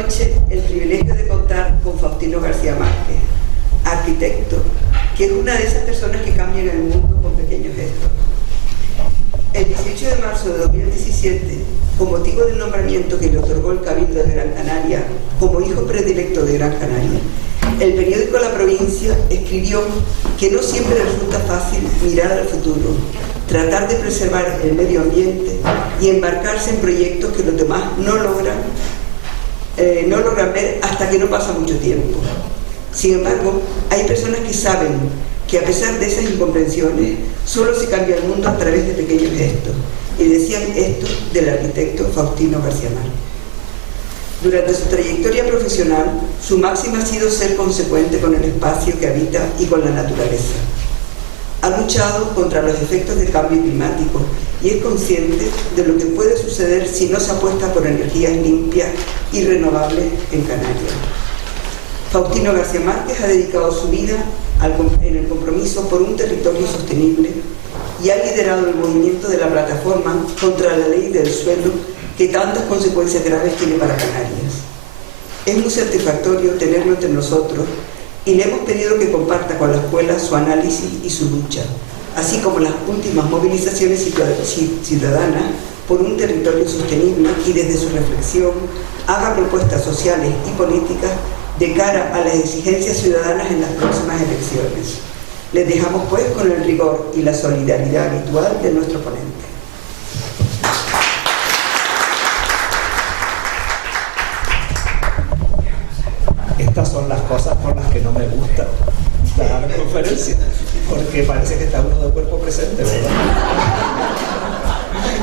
noche el privilegio de contar con Faustino García Márquez, arquitecto, que es una de esas personas que cambian el mundo con pequeños gestos. El 18 de marzo de 2017, con motivo del nombramiento que le otorgó el Cabildo de Gran Canaria como hijo predilecto de Gran Canaria, el periódico La Provincia escribió que no siempre resulta fácil mirar al futuro, tratar de preservar el medio ambiente y embarcarse en proyectos que los demás no logran ver hasta que no pasa mucho tiempo. Sin embargo, hay personas que saben que a pesar de esas incomprensiones, solo se cambia el mundo a través de pequeños gestos. Y decían esto del arquitecto Faustino García Márquez. Durante su trayectoria profesional, su máxima ha sido ser consecuente con el espacio que habita y con la naturaleza. Ha luchado contra los efectos del cambio climático y es consciente de lo que puede suceder si no se apuesta por energías limpias y renovables en Canarias. Faustino García Márquez ha dedicado su vida en el compromiso por un territorio sostenible y ha liderado el movimiento de la plataforma contra la ley del suelo que tantas consecuencias graves tiene para Canarias. Es muy satisfactorio tenerlo entre nosotros y le hemos pedido que comparta con la escuela su análisis y su lucha, así como las últimas movilizaciones ciudadanas por un territorio sostenible y desde su reflexión haga propuestas sociales y políticas de cara a las exigencias ciudadanas en las próximas elecciones. Les dejamos pues con el rigor y la solidaridad habitual de nuestro ponente. Estas son las cosas por las que no me gusta dar conferencias, porque parece que está uno de cuerpo presente, ¿verdad?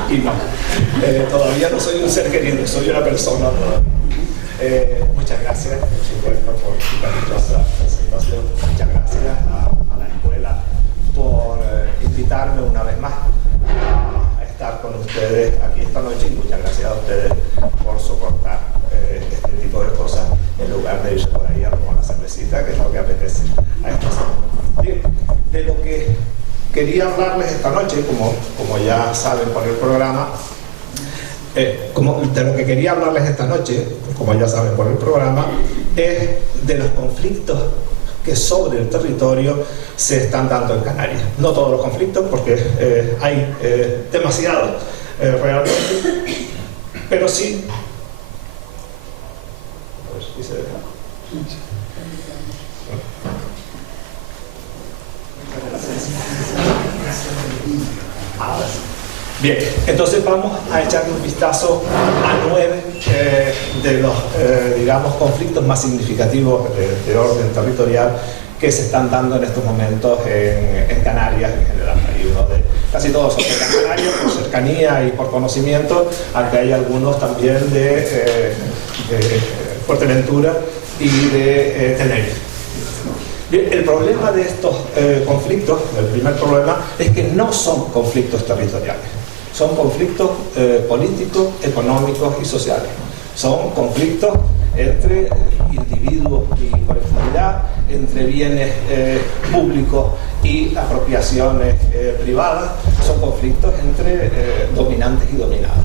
Y no, todavía no soy un ser querido, soy una persona. Muchas gracias, por supuesto, por tu cariñosa presentación. Muchas gracias a la escuela por invitarme una vez más a estar con ustedes aquí esta noche, y muchas gracias a ustedes por soportar este tipo de cosas en lugar de irse por ahí a tomar una cervecita, que es lo que apetece a estas horas. Bien, de lo que quería hablarles esta noche, como ya saben por el programa, de lo que quería hablarles esta noche, como ya saben por el programa, es de los conflictos que sobre el territorio se están dando en Canarias. No todos los conflictos, porque hay demasiados realmente, pero sí. A ver si se deja. Ahora sí. Bien, entonces vamos a echarle un vistazo a 9 de los, digamos, conflictos más significativos de orden territorial que se están dando en estos momentos en Canarias en general. Hay uno de, casi todos son de Canarias por cercanía y por conocimiento, aunque hay algunos también de Fuerteventura y de Tenerife. Bien, el problema de estos conflictos, el primer problema, es que no son conflictos territoriales. Son conflictos políticos, económicos y sociales. Son conflictos entre individuos y colectividad, entre bienes públicos y apropiaciones privadas. Son conflictos entre dominantes y dominados.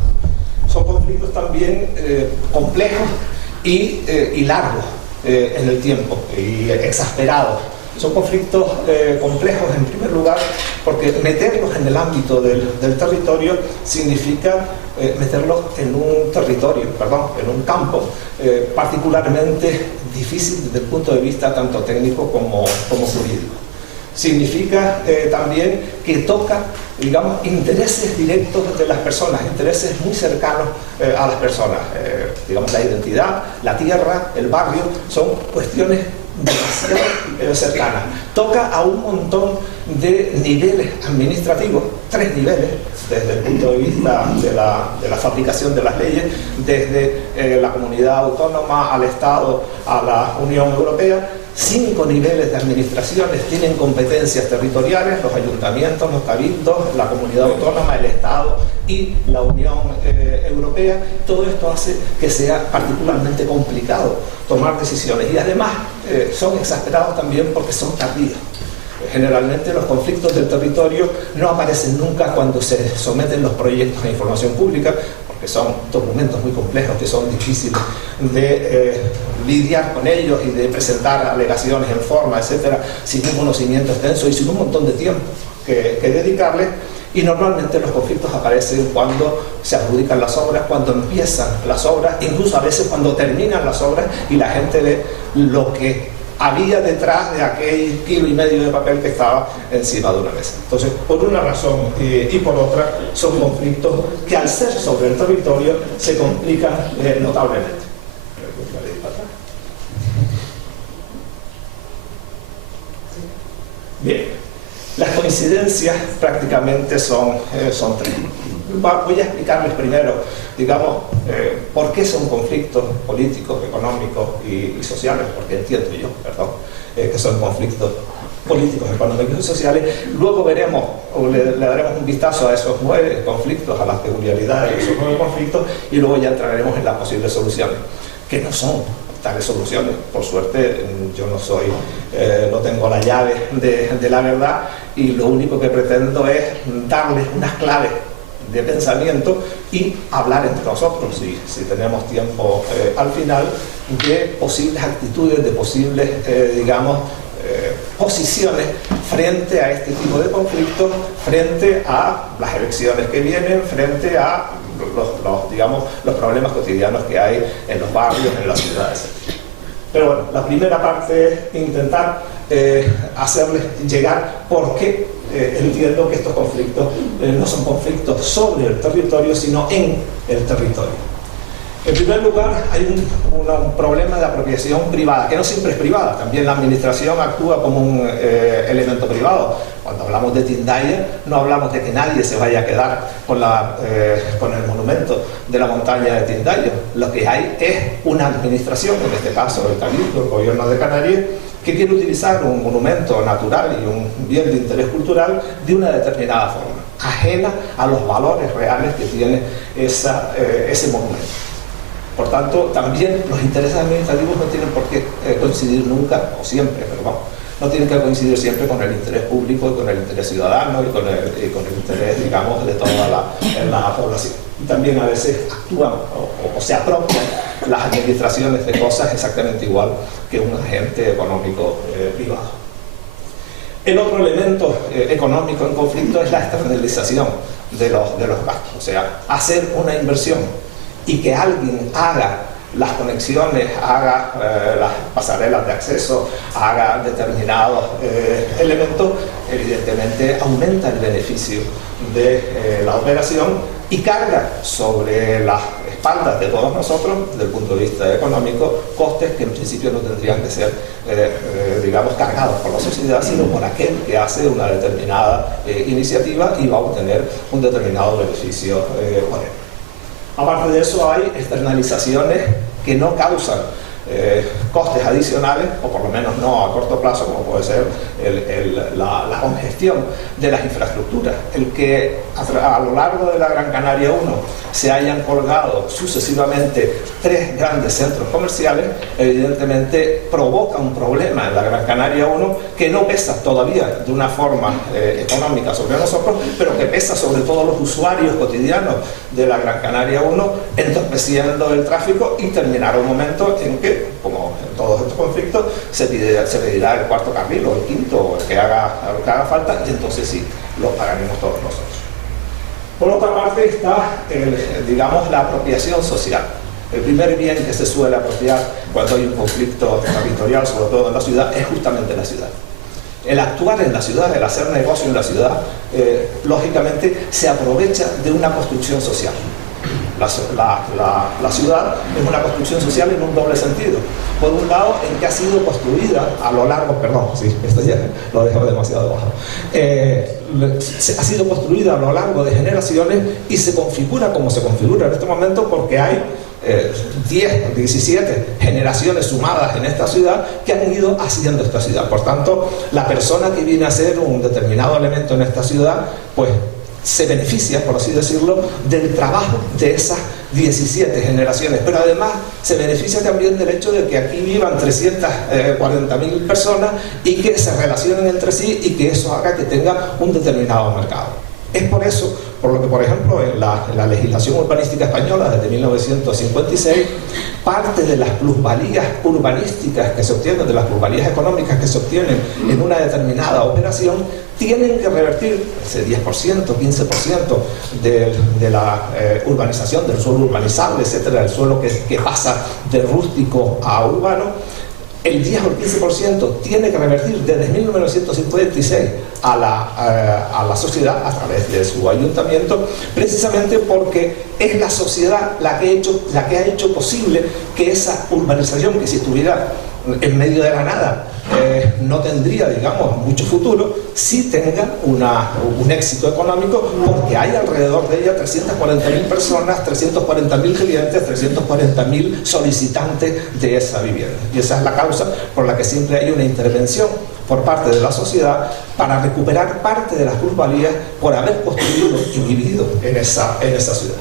Son conflictos también complejos y largos en el tiempo y exasperados. Son conflictos complejos en primer lugar porque meterlos en el ámbito del territorio significa meterlos en un territorio, en un campo particularmente difícil desde el punto de vista tanto técnico como jurídico. Significa también que toca, digamos, intereses directos de las personas, intereses muy cercanos a las personas. Digamos, la identidad, la tierra, el barrio, son cuestiones demasiado cercanas. Toca a un montón de niveles administrativos, 3 niveles, desde el punto de vista de la fabricación de las leyes, desde la comunidad autónoma al Estado, a la Unión Europea. 5 niveles de administraciones tienen competencias territoriales: los ayuntamientos, los cabildos, la comunidad autónoma, el Estado y la Unión Europea. Todo esto hace que sea particularmente complicado tomar decisiones, y además son exasperados también porque son tardíos. Generalmente los conflictos del territorio no aparecen nunca cuando se someten los proyectos a información pública, porque que son documentos muy complejos, que son difíciles de lidiar con ellos y de presentar alegaciones en forma, etcétera, sin un conocimiento extenso y sin un montón de tiempo que dedicarle. Y normalmente los conflictos aparecen cuando se adjudican las obras, cuando empiezan las obras, incluso a veces cuando terminan las obras y la gente ve lo que había detrás de aquel 1,5 kilos de papel que estaba encima de una mesa. Entonces, por una razón y por otra, son conflictos que al ser sobre el territorio se complican notablemente. Bien. Las coincidencias prácticamente son 3. Voy a explicarles primero, digamos, por qué son conflictos políticos, económicos y sociales, porque entiendo yo, perdón, que son conflictos políticos, económicos y sociales. Luego veremos, o le daremos un vistazo a esos 9 conflictos, a las peculiaridades de esos 9 conflictos, y luego ya entraremos en las posibles soluciones, que no son tales soluciones. Por suerte, yo no tengo la llave de la verdad, y lo único que pretendo es darles unas claves de pensamiento y hablar entre nosotros, si tenemos tiempo al final, de posibles actitudes, de posibles, posiciones frente a este tipo de conflictos, frente a las elecciones que vienen, frente a los problemas cotidianos que hay en los barrios, en las ciudades. Pero bueno, la primera parte es intentar hacerles llegar por qué entiendo que estos conflictos no son conflictos sobre el territorio, sino en el territorio. En primer lugar, hay un problema de apropiación privada, que no siempre es privada, también la administración actúa como un elemento privado. Cuando hablamos de Tindaya, no hablamos de que nadie se vaya a quedar con el monumento de la montaña de Tindaya. Lo que hay es una administración, en este caso el Cabildo, el gobierno de Canarias, que quiere utilizar un monumento natural y un bien de interés cultural de una determinada forma, ajena a los valores reales que tiene ese monumento. Por tanto, también los intereses administrativos no tienen por qué coincidir nunca, o siempre, pero vamos, no tienen que coincidir siempre con el interés público y con el interés ciudadano y con el interés, digamos, de toda la población. Y también a veces actúan o se apropian las administraciones de cosas exactamente igual que un agente económico privado. El otro elemento económico en conflicto es la externalización de los gastos, o sea, hacer una inversión y que alguien haga las conexiones, haga las pasarelas de acceso, haga determinados elementos, evidentemente aumenta el beneficio de la operación y carga sobre las espaldas de todos nosotros, desde el punto de vista económico, costes que en principio no tendrían que ser, cargados por la sociedad, sino por aquel que hace una determinada iniciativa y va a obtener un determinado beneficio con él. Aparte de eso, hay externalizaciones que no causan costes adicionales, o por lo menos no a corto plazo, como puede ser la congestión de las infraestructuras. El que a lo largo de la Gran Canaria 1 se hayan colgado sucesivamente 3 grandes centros comerciales, evidentemente provoca un problema en la Gran Canaria 1 que no pesa todavía de una forma económica sobre nosotros, pero que pesa sobre todos los usuarios cotidianos de la Gran Canaria 1, entorpeciendo el tráfico, y terminará un momento en que, como en todos estos conflictos, se pedirá el 4º carril o el 5º, o el que haga falta, y entonces sí, lo pagaremos todos nosotros. Por otra parte está, la apropiación social. El primer bien que se suele apropiar cuando hay un conflicto territorial, sobre todo en la ciudad, es justamente la ciudad. El actuar en la ciudad, el hacer negocio en la ciudad, lógicamente se aprovecha de una construcción social. La ciudad es una construcción social en un doble sentido. Por un lado, en que ha sido construida a lo largo, esto ya lo dejo demasiado bajo, ha sido construida a lo largo de generaciones y se configura como se configura en este momento porque hay 10 o 17 generaciones sumadas en esta ciudad que han ido haciendo esta ciudad. Por tanto, la persona que viene a ser un determinado elemento en esta ciudad, pues se beneficia, por así decirlo, del trabajo de esas 17 generaciones, pero además se beneficia también del hecho de que aquí vivan 340.000 personas y que se relacionen entre sí y que eso haga que tenga un determinado mercado. Es por eso, por lo que, por ejemplo, en la legislación urbanística española desde 1956, parte de las plusvalías urbanísticas que se obtienen, de las plusvalías económicas que se obtienen en una determinada operación, tienen que revertir ese 10%, 15% de la urbanización, del suelo urbanizable, etcétera, el suelo que pasa de rústico a urbano. El 10 o el 15% tiene que revertir desde 1956 a la sociedad a través de su ayuntamiento, precisamente porque es la sociedad la que ha hecho posible que esa urbanización, que si estuviera en medio de la nada no tendría, digamos, mucho futuro, sí tenga un éxito económico, porque hay alrededor de ella 340.000 personas, 340.000 clientes, 340.000 solicitantes de esa vivienda. Y esa es la causa por la que siempre hay una intervención por parte de la sociedad para recuperar parte de las plusvalías por haber construido y vivido en esa ciudad.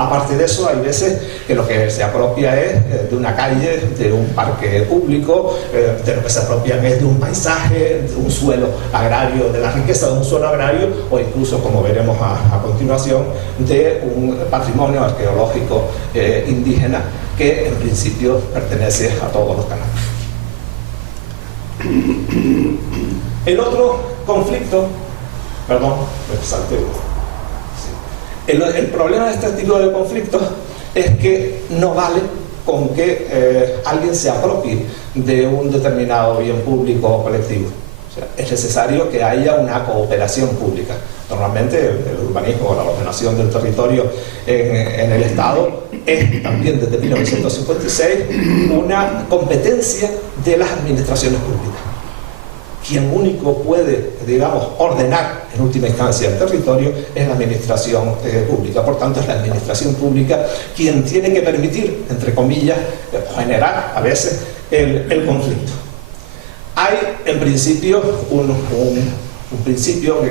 Aparte de eso, hay veces que lo que se apropia es de una calle, de un parque público, de lo que se apropian es de un paisaje, de un suelo agrario, de la riqueza de un suelo agrario, o incluso, como veremos a continuación, de un patrimonio arqueológico indígena que en principio pertenece a todos los canales. El otro conflicto, perdón, me salté. El problema de este tipo de conflictos es que no vale con que alguien se apropie de un determinado bien público o colectivo. O sea, es necesario que haya una cooperación pública. Normalmente el urbanismo o la ordenación del territorio en el Estado es también desde 1956 una competencia de las administraciones públicas. Quien único puede, digamos, ordenar en última instancia el territorio es la administración pública. Por tanto, es la administración pública quien tiene que permitir, entre comillas, generar a veces el conflicto. Hay, en principio, un principio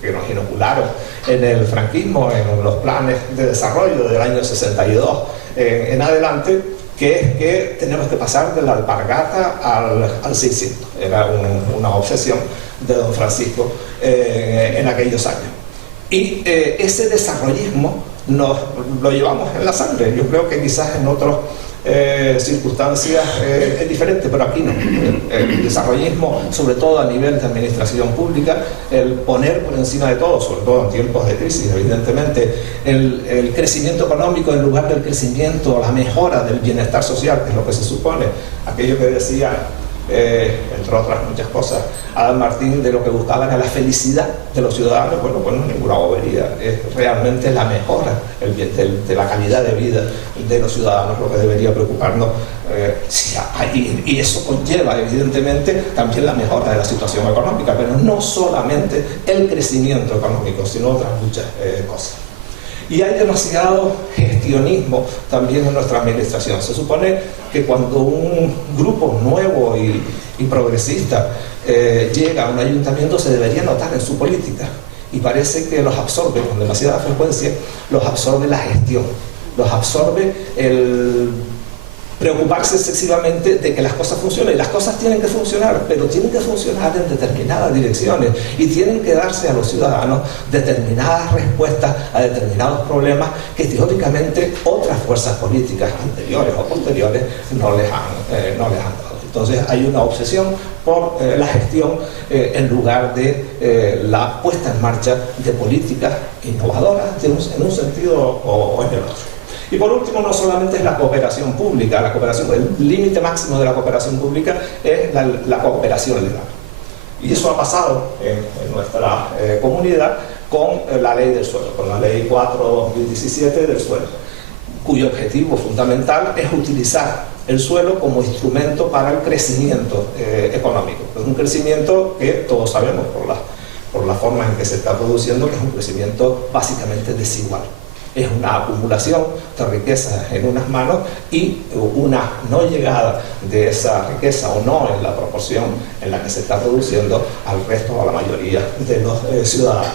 que nos inocularon en el franquismo, en los planes de desarrollo del año 62 en adelante, que es que tenemos que pasar de la alpargata al 600. Era una obsesión de don Francisco en aquellos años. Y ese desarrollismo lo llevamos en la sangre. Yo creo que quizás en otras circunstancias es diferente, pero aquí no. El desarrollismo, sobre todo a nivel de administración pública, el poner por encima de todo, sobre todo en tiempos de crisis, evidentemente, el crecimiento económico en lugar del crecimiento, la mejora del bienestar social, que es lo que se supone, aquello que decía, entre otras muchas cosas, Adam Martín, de lo que buscaba era la felicidad de los ciudadanos. Bueno, ninguna bobería, es realmente la mejora de la calidad de vida de los ciudadanos lo que debería preocuparnos, y eso conlleva evidentemente también la mejora de la situación económica, pero no solamente el crecimiento económico, sino otras muchas cosas. Y hay demasiado gestionismo también en nuestra administración. Se supone que cuando un grupo nuevo y progresista llega a un ayuntamiento, se debería notar en su política, y parece que los absorbe con demasiada frecuencia, los absorbe la gestión, los absorbe el preocuparse excesivamente de que las cosas funcionen. Y las cosas tienen que funcionar, pero tienen que funcionar en determinadas direcciones y tienen que darse a los ciudadanos determinadas respuestas a determinados problemas que teóricamente otras fuerzas políticas anteriores o posteriores no les han dado. Entonces hay una obsesión por la gestión en lugar de la puesta en marcha de políticas innovadoras en un sentido o en el otro. Y por último, no solamente es la cooperación pública, el límite máximo de la cooperación pública es la cooperación legal. Y eso ha pasado en nuestra comunidad con la ley del suelo, con la ley 4/2017 del suelo, cuyo objetivo fundamental es utilizar el suelo como instrumento para el crecimiento económico. Es un crecimiento que todos sabemos por la forma en que se está produciendo, que es un crecimiento básicamente desigual. Es una acumulación de riqueza en unas manos y una no llegada de esa riqueza, o no en la proporción en la que se está produciendo, al resto, a la mayoría de los ciudadanos.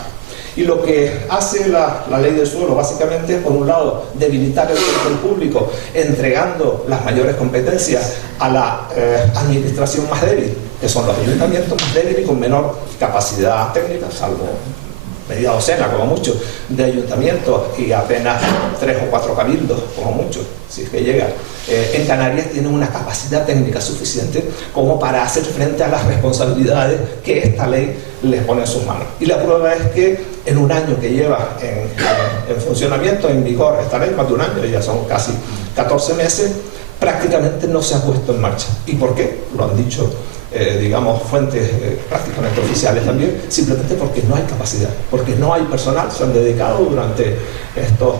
Y lo que hace la ley del suelo básicamente es, por un lado, debilitar el control público, entregando las mayores competencias a la administración más débil, que son los ayuntamientos más débiles y con menor capacidad técnica, salvo media docena como mucho de ayuntamientos y apenas 3 o 4 cabildos como mucho, si es que llega. En Canarias tienen una capacidad técnica suficiente como para hacer frente a las responsabilidades que esta ley les pone en sus manos. Y la prueba es que en un año que lleva en funcionamiento, en vigor esta ley, más de un año, ya son casi 14 meses, prácticamente no se ha puesto en marcha. ¿Y por qué? Lo han dicho digamos, fuentes prácticamente oficiales también, simplemente porque no hay capacidad, porque no hay personal. Se han dedicado durante estos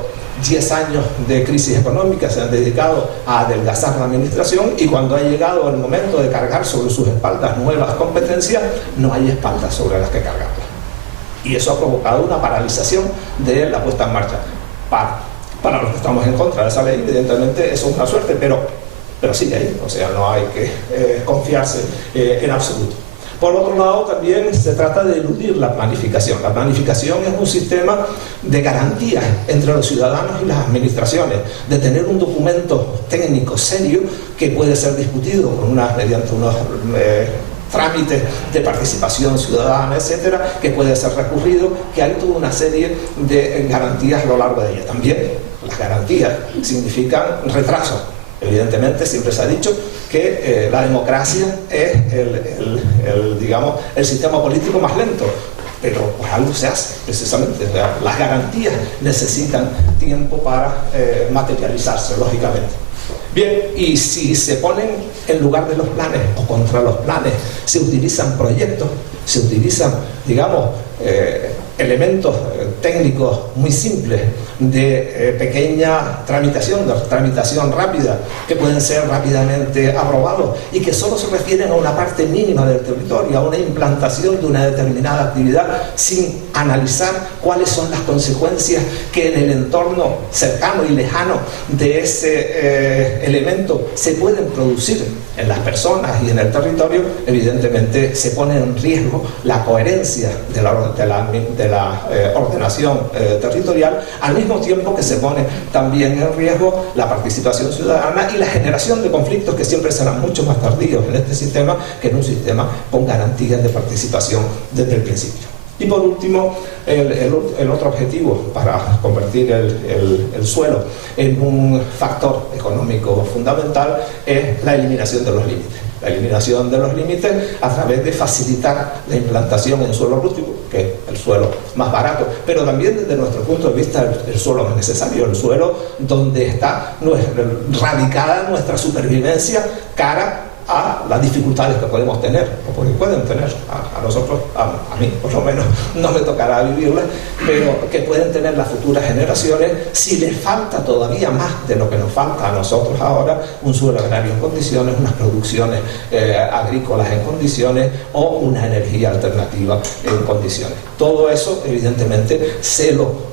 10 años de crisis económica, se han dedicado a adelgazar la administración, y cuando ha llegado el momento de cargar sobre sus espaldas nuevas competencias, no hay espaldas sobre las que cargarlas. Y eso ha provocado una paralización de la puesta en marcha. Para los que estamos en contra de esa ley, evidentemente eso es una suerte, pero sigue ahí, o sea, no hay que confiarse en absoluto. Por otro lado, también se trata de eludir la planificación. La planificación es un sistema de garantías entre los ciudadanos y las administraciones, de tener un documento técnico serio que puede ser discutido mediante unos trámites de participación ciudadana, etcétera, que puede ser recurrido, que hay toda una serie de garantías a lo largo de ella. También las garantías significan retraso. Evidentemente, siempre se ha dicho que la democracia es digamos, el sistema político más lento, pero por algo se hace, precisamente. O sea, las garantías necesitan tiempo para materializarse, lógicamente. Bien, y si se ponen en lugar de los planes o contra los planes, se utilizan proyectos, se utilizan, digamos, elementos técnicos muy simples de pequeña tramitación, de tramitación rápida, que pueden ser rápidamente aprobados y que solo se refieren a una parte mínima del territorio, a una implantación de una determinada actividad, sin analizar cuáles son las consecuencias que en el entorno cercano y lejano de ese elemento se pueden producir en las personas y en el territorio. Evidentemente se pone en riesgo la coherencia de la ordenación territorial, al mismo tiempo que se pone también en riesgo la participación ciudadana y la generación de conflictos que siempre serán mucho más tardíos en este sistema que en un sistema con garantías de participación desde el principio. Y por último, el otro objetivo para convertir el suelo en un factor económico fundamental es la eliminación de los límites. La eliminación de los límites a través de facilitar la implantación en suelo rústico, que es el suelo más barato, pero también desde nuestro punto de vista el suelo más necesario, el suelo donde está radicada nuestra supervivencia cara a las dificultades que podemos tener, o porque pueden tener a nosotros, a mí por lo menos no me tocará vivirlas, pero que pueden tener las futuras generaciones si les falta todavía más de lo que nos falta a nosotros ahora, un suelo agrario en condiciones, unas producciones agrícolas en condiciones o una energía alternativa en condiciones. Todo eso evidentemente se lo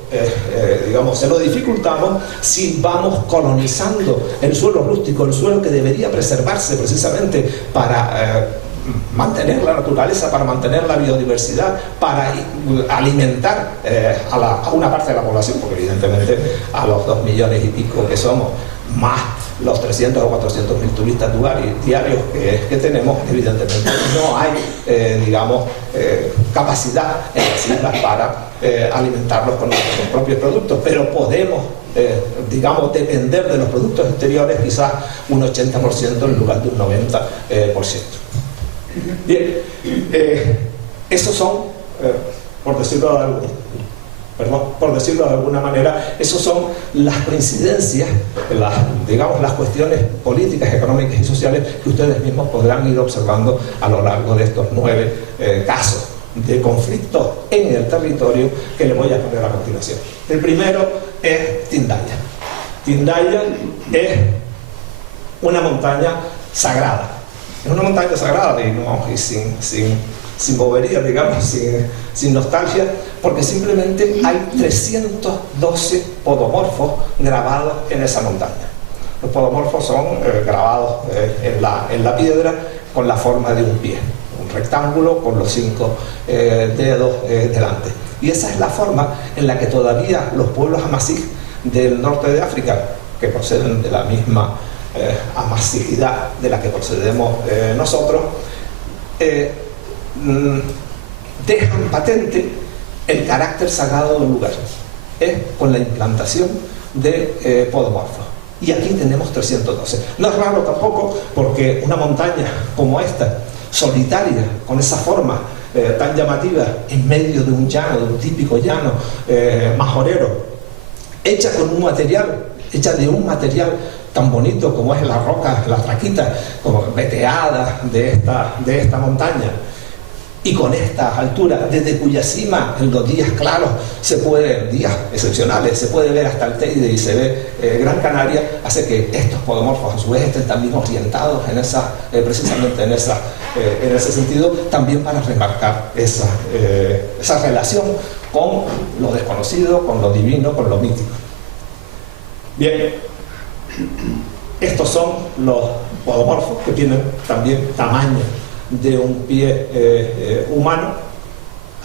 dificultamos si vamos colonizando el suelo rústico, el suelo que debería preservarse precisamente para mantener la naturaleza, para mantener la biodiversidad, para alimentar a una parte de la población, porque evidentemente a los 2 millones y pico que somos, más los 300 o 400 mil turistas diarios que tenemos, evidentemente no hay capacidad en las islas para alimentarlos con nuestros propios productos, pero podemos depender de los productos exteriores quizás un 80% en lugar de un 90%. Bien, esos son, por decirlo de alguna manera, esos son las coincidencias, las cuestiones políticas, económicas y sociales que ustedes mismos podrán ir observando a lo largo de estos 9 casos de conflictos en el territorio que les voy a poner a continuación. El primero es Tindaya. Tindaya es una montaña sagrada. Es una montaña sagrada y sin bobería, sin nostalgia, porque simplemente hay 312 podomorfos grabados en esa montaña. Los podomorfos son grabados en la piedra con la forma de un pie, un rectángulo con los 5 dedos delante. Y esa es la forma en la que todavía los pueblos amazigh del norte de África, que proceden de la misma amazigidad de la que procedemos nosotros, dejan patente el carácter sagrado del lugar, es con la implantación de podomorfos. Y aquí tenemos 312. No es raro tampoco, porque una montaña como esta, solitaria, con esa forma tan llamativa, en medio de un llano, de un típico llano majorero, hecha de un material tan bonito como es la roca, la traquita, como veteada de esta montaña, y con esta altura, desde cuya cima en los días claros días excepcionales, se puede ver hasta el Teide y se ve Gran Canaria, hace que estos podomorfos a su vez estén también orientados precisamente en ese sentido, también para remarcar esa relación con lo desconocido, con lo divino, con lo mítico. Bien, estos son los podomorfos que tienen también tamaño de un pie humano,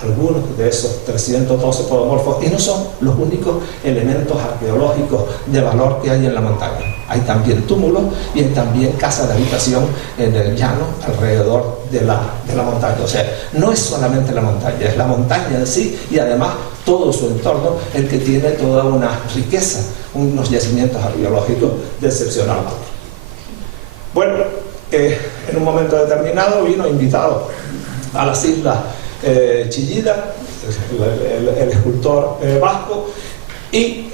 algunos de esos 312 podomorfos, y no son los únicos elementos arqueológicos de valor que hay en la montaña. Hay también túmulos y hay también casas de habitación en el llano alrededor de la montaña. O sea, no es solamente la montaña, es la montaña en sí y además todo su entorno el que tiene toda una riqueza, unos yacimientos arqueológicos de excepcional valor. Bueno, en un momento determinado vino invitado a las islas Chillida, el escultor vasco, y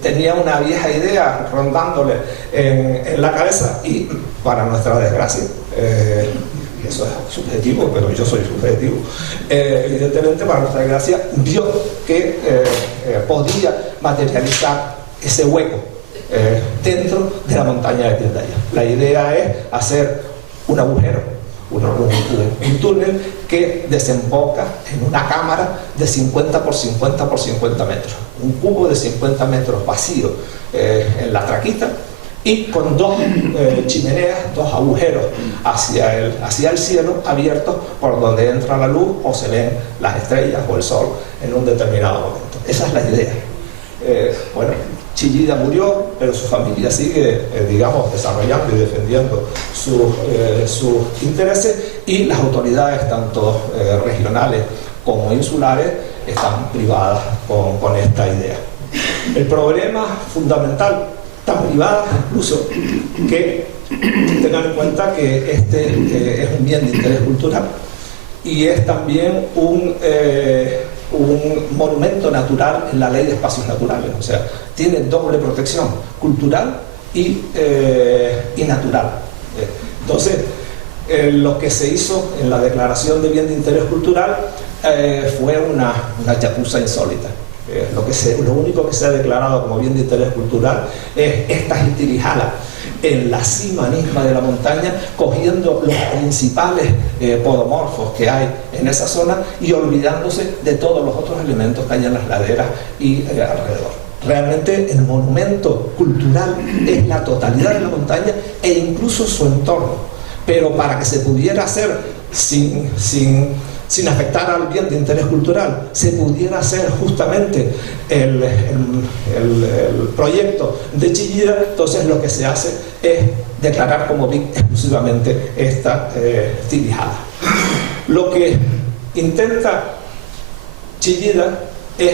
tenía una vieja idea rondándole en la cabeza, y para nuestra desgracia, y eso es subjetivo, pero yo soy subjetivo, evidentemente para nuestra desgracia vio que podía materializar ese hueco dentro de la montaña de Tindaya. La idea es hacer un agujero, un túnel que desemboca en una cámara de 50 por 50 por 50 metros, un cubo de 50 metros vacío en la traquita, y con dos chimeneas, dos agujeros hacia el cielo abiertos por donde entra la luz o se ven las estrellas o el sol en un determinado momento. Esa es la idea. Bueno, Chillida murió, pero su familia sigue, digamos, desarrollando y defendiendo sus intereses, y las autoridades, tanto regionales como insulares, están privadas con esta idea. El problema fundamental, tan privada incluso, que tengan en cuenta que este es un bien de interés cultural y es también un monumento natural en la ley de espacios naturales, o sea, tiene doble protección, cultural y natural. Entonces, lo que se hizo en la declaración de bien de interés cultural fue una chapuza insólita. Lo único que se ha declarado como bien de interés cultural es esta Jitirijala en la cima misma de la montaña, cogiendo los principales podomorfos que hay en esa zona y olvidándose de todos los otros elementos que hay en las laderas y alrededor. Realmente el monumento cultural es la totalidad de la montaña e incluso su entorno, pero para que se pudiera hacer sin afectar al bien de interés cultural, se pudiera hacer justamente el proyecto de Chillida, entonces lo que se hace es declarar como BIC exclusivamente esta Tirijala. Lo que intenta Chillida es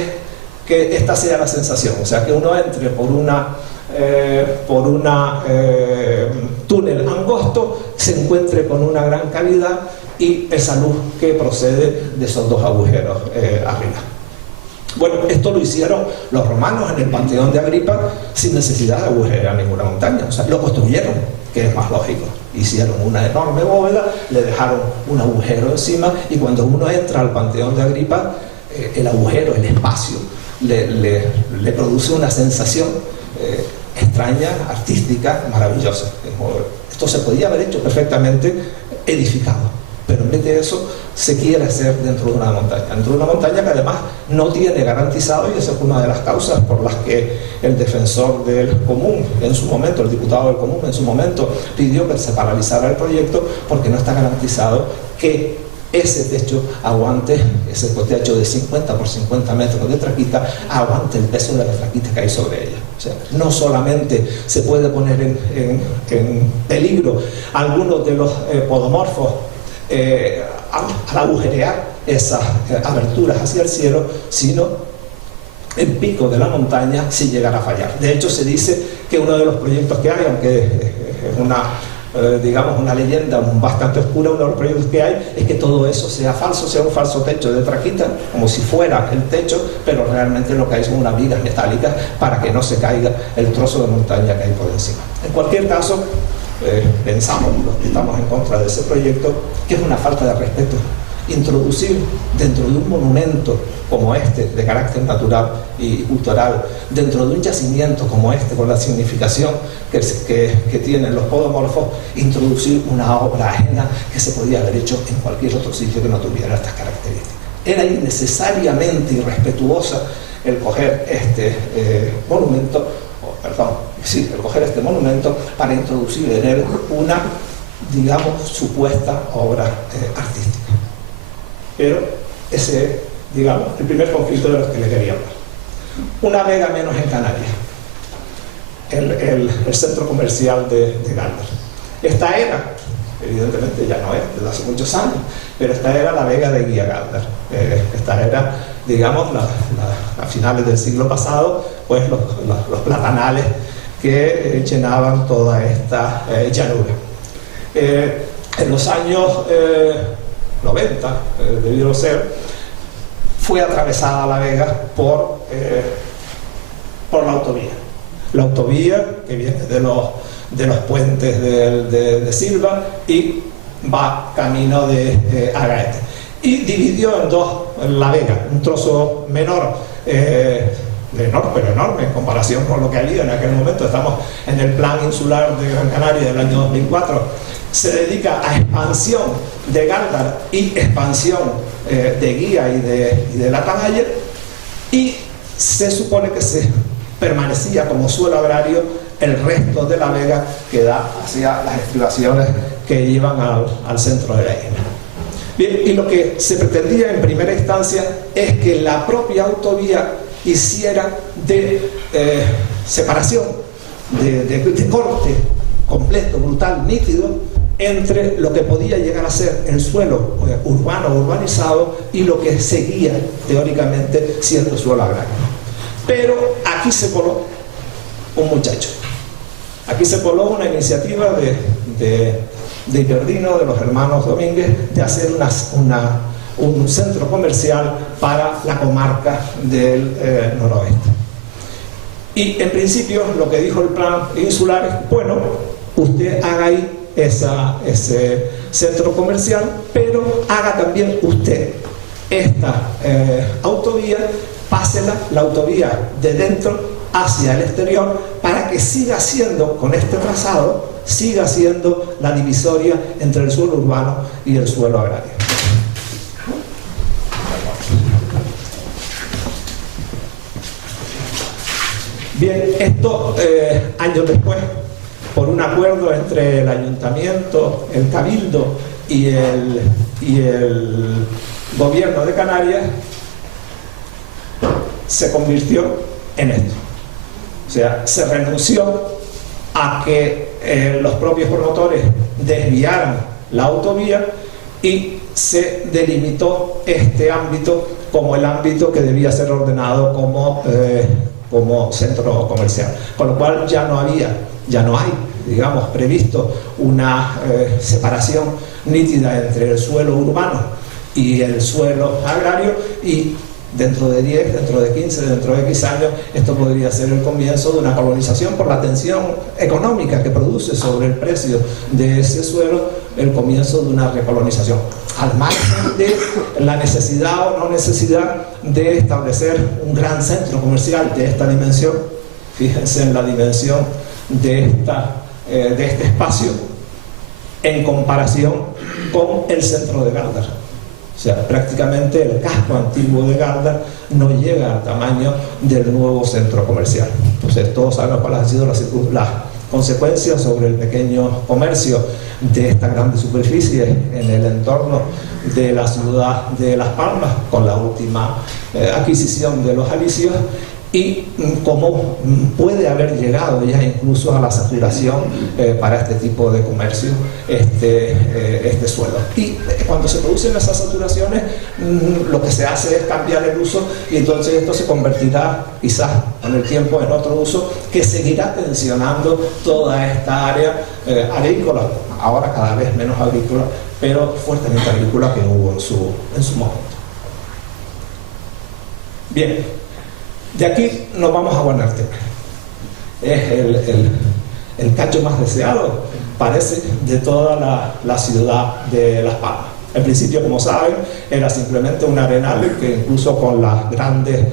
que esta sea la sensación, o sea, que uno entre por una túnel angosto, se encuentre con una gran cavidad y esa luz que procede de esos dos agujeros arriba. Bueno, esto lo hicieron los romanos en el Panteón de Agripa sin necesidad de agujerar ninguna montaña, o sea, lo construyeron, que es más lógico. Hicieron una enorme bóveda, le dejaron un agujero encima, y cuando uno entra al Panteón de Agripa, el agujero, el espacio, le produce una sensación extraña, artística, maravillosa. Esto se podía haber hecho perfectamente edificado, pero en vez de eso se quiere hacer dentro de una montaña que además no tiene garantizado, y esa es una de las causas por las que el defensor del común en su momento, el diputado del común en su momento, pidió que se paralizara el proyecto, porque no está garantizado que ese techo aguante, ese techo de 50 por 50 metros de traquita, aguante el peso de la traquita que hay sobre ella. O sea, no solamente se puede poner en peligro algunos de los podomorfos al agujerear esas aberturas hacia el cielo, sino el pico de la montaña si llegara a fallar. De hecho, se dice que uno de los proyectos que hay, aunque es una, digamos, una leyenda bastante oscura, uno de los proyectos que hay es que todo eso sea falso, sea un falso techo de traquita, como si fuera el techo, pero realmente lo que hay son unas vigas metálicas para que no se caiga el trozo de montaña que hay por encima. En cualquier caso, pensamos los que estamos en contra de ese proyecto que es una falta de respeto introducir dentro de un monumento como este, de carácter natural y cultural, dentro de un yacimiento como este, con la significación que tienen los podomorfos, introducir una obra ajena que se podía haber hecho en cualquier otro sitio que no tuviera estas características. Era innecesariamente irrespetuosa el coger este monumento, el coger este monumento para introducir en él una, digamos, supuesta obra artística. Pero ese es, digamos, el primer conflicto de los que le quería hablar. Una vega menos en Canarias, el centro comercial de Galdar. Esta era, evidentemente ya no es, desde hace muchos años, pero esta era la vega de Guía Galdar. Esta era, digamos, a finales del siglo pasado, pues los platanales que llenaban toda esta llanura. En los años 90, debió ser, fue atravesada la vega por la autovía. La autovía que viene de los puentes de Silva y va camino de Agaete. Y dividió en dos la vega, un trozo menor, pero enorme en comparación con lo que había en aquel momento. Estamos en el plan insular de Gran Canaria del año 2004. Se dedica a expansión de Galdar y expansión de Guía y de la Atalaya, y se supone que se permanecía como suelo agrario el resto de la vega que da hacia las estribaciones que llevan al centro de la isla. Bien, y lo que se pretendía en primera instancia es que la propia autovía hiciera de separación, de corte completo, brutal, nítido, entre lo que podía llegar a ser el suelo urbano o urbanizado y lo que seguía teóricamente siendo suelo agrario. Pero aquí se coló un muchacho. Aquí se coló una iniciativa de Iberdino, de los hermanos Domínguez, de hacer un centro comercial para la comarca del noroeste. Y en principio lo que dijo el plan insular es, bueno, usted haga ahí ese centro comercial, pero haga también usted esta autovía, pásela la autovía de dentro hacia el exterior para que siga siendo, con este trazado, siga siendo la divisoria entre el suelo urbano y el suelo agrario. Bien, esto años después, por un acuerdo entre el ayuntamiento, el cabildo y el gobierno de Canarias, se convirtió en esto. O sea, se renunció a que los propios promotores desviaran la autovía y se delimitó este ámbito como el ámbito que debía ser ordenado como centro comercial. Con lo cual ya no hay, digamos, previsto una separación nítida entre el suelo urbano y el suelo agrario, y dentro de 10, dentro de 15, dentro de X años, esto podría ser el comienzo de una colonización por la tensión económica que produce sobre el precio de ese suelo, el comienzo de una recolonización, al margen de la necesidad o no necesidad de establecer un gran centro comercial de esta dimensión. Fíjense en la dimensión de este espacio en comparación con el centro de Galdar. O sea, prácticamente el casco antiguo de Galdar no llega al tamaño del nuevo centro comercial. Entonces, todos sabemos cuáles han sido las consecuencias sobre el pequeño comercio de esta grande superficie en el entorno de la ciudad de Las Palmas, con la última adquisición de los alisios, y cómo puede haber llegado ya incluso a la saturación para este tipo de comercio este suelo. Y cuando se producen esas saturaciones, lo que se hace es cambiar el uso, y entonces esto se convertirá quizás con el tiempo en otro uso que seguirá tensionando toda esta área agrícola, ahora cada vez menos agrícola, pero fuertemente agrícola, que hubo en su momento. Bien, de aquí nos vamos a Guanarte. Es el cacho más deseado, parece, de toda la ciudad de Las Palmas. En principio, como saben, era simplemente un arenal que incluso con las grandes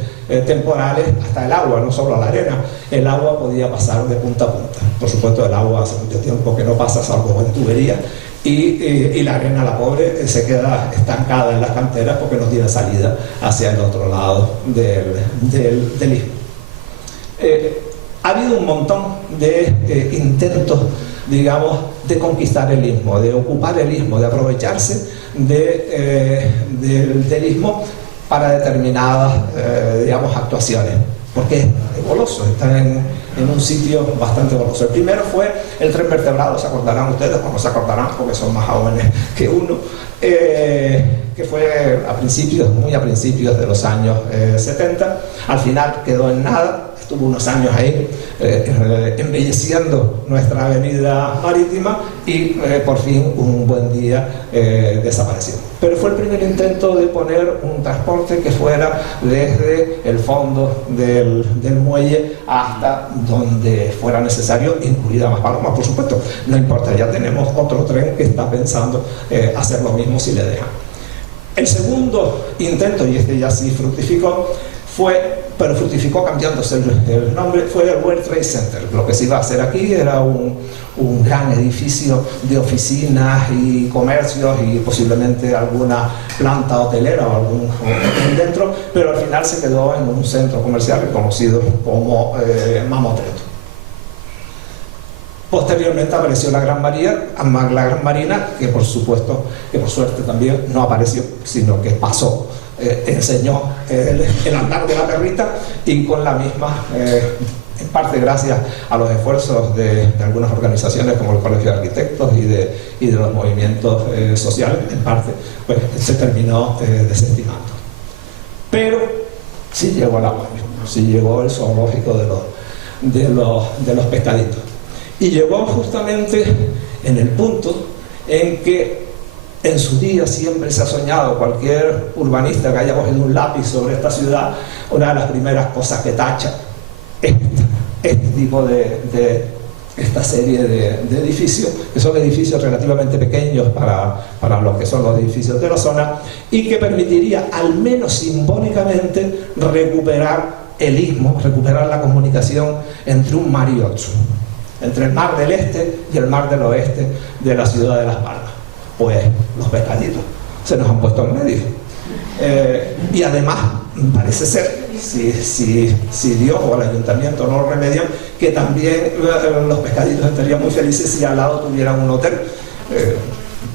temporales, hasta el agua, no solo la arena, el agua podía pasar de punta a punta. Por supuesto, el agua hace mucho tiempo que no pasa, salvo en tubería, y la arena, la pobre, se queda estancada en las canteras porque no tiene salida hacia el otro lado del istmo. Ha habido un montón de intentos, digamos, de conquistar el istmo, de ocupar el istmo, de aprovecharse del istmo para determinadas, digamos, actuaciones, porque es goloso, está en un sitio bastante goloso. El primero fue el tren vertebrado, se acordarán ustedes, o no se acordarán porque son más jóvenes que uno, que fue muy a principios de los años 70, al final quedó en nada. Estuvo unos años ahí embelleciendo nuestra avenida marítima y por fin un buen día desapareció. Pero fue el primer intento de poner un transporte que fuera desde el fondo del muelle hasta donde fuera necesario, incluida Maspalomas, por supuesto. No importa, ya tenemos otro tren que está pensando hacer lo mismo si le dejan. El segundo intento, y este ya sí fructificó, pero fructificó cambiándose el nombre, fue el World Trade Center. Lo que se iba a hacer aquí era un gran edificio de oficinas y comercios y posiblemente alguna planta hotelera o algún dentro, pero al final se quedó en un centro comercial conocido como Mamotreto. Posteriormente apareció la Gran Marina, que por supuesto, que por suerte también no apareció, sino que pasó. Enseñó el andar de la perrita, y con la misma, en parte gracias a los esfuerzos de algunas organizaciones como el Colegio de Arquitectos y de los movimientos sociales, en parte pues, se terminó desestimando. Pero sí llegó el acuario, sí llegó el zoológico de los pescaditos, y llegó justamente en el punto en que en su día siempre se ha soñado, cualquier urbanista que haya cogido un lápiz sobre esta ciudad, una de las primeras cosas que tacha este tipo esta serie de edificios, que son edificios relativamente pequeños para lo que son los edificios de la zona, y que permitiría, al menos simbólicamente, recuperar el istmo, recuperar la comunicación entre un mar y otro, entre el mar del este y el mar del oeste de la ciudad de Las Palmas. Pues los pescaditos se nos han puesto en medio. Y además, parece ser, si Dios o el ayuntamiento no lo remedian, que también los pescaditos estarían muy felices si al lado tuvieran un hotel.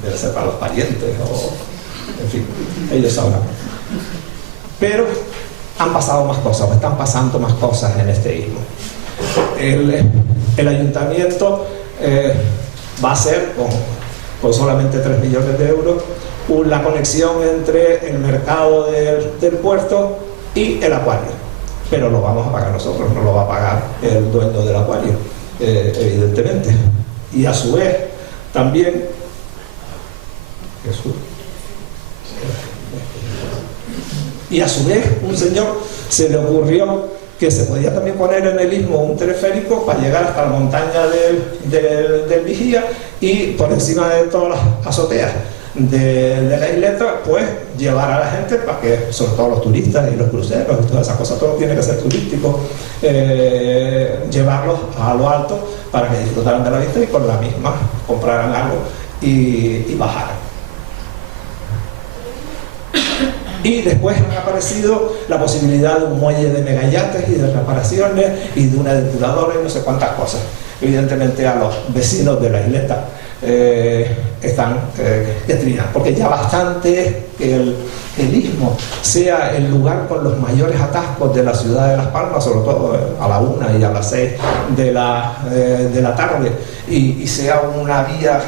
Debe ser para los parientes, o en fin, ellos sabrán. Pero han pasado más cosas, o están pasando más cosas en este istmo. El ayuntamiento va a hacer con solamente 3 millones de euros la conexión entre el mercado del puerto y el acuario, pero lo vamos a pagar nosotros, no lo va a pagar el dueño del acuario, evidentemente. Y a su vez también un señor se le ocurrió que se podía también poner en el istmo un teleférico para llegar hasta la montaña del Vigía, y por encima de todas las azoteas de la isleta, pues llevar a la gente para que, sobre todo los turistas y los cruceros y todas esas cosas, todo tiene que ser turístico, llevarlos a lo alto para que disfrutaran de la vista y con la misma compraran algo y bajaran. Y después ha aparecido la posibilidad de un muelle de megayates y de reparaciones y de una depuradora y no sé cuántas cosas. Evidentemente a los vecinos de la isleta están determinadas, porque ya bastante es que el istmo sea el lugar con los mayores atascos de la ciudad de Las Palmas, sobre todo a la 1 y a las 6 de la tarde, y sea una vía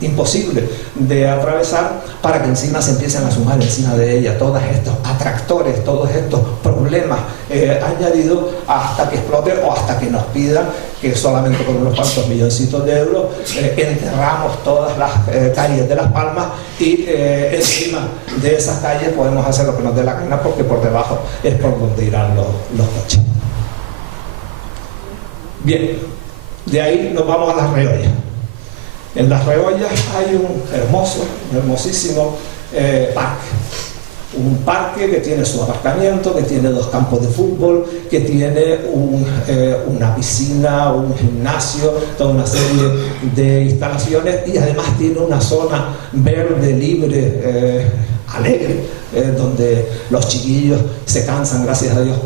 imposible de atravesar, para que encima se empiecen a sumar encima de ella todos estos atractores, todos estos problemas añadidos, hasta que explote o hasta que nos pidan que solamente con unos cuantos milloncitos de euros enterramos todas las calles de Las Palmas, y encima de esas calles podemos hacer lo que nos dé la gana, porque por debajo es por donde irán los coches. Bien, de ahí nos vamos a Las Reollas. En Las Reollas hay un hermosísimo parque. Un parque que tiene su aparcamiento, que tiene 2 campos de fútbol, que tiene una piscina, un gimnasio, toda una serie de instalaciones, y además tiene una zona verde, libre, alegre, donde los chiquillos se cansan, gracias a Dios,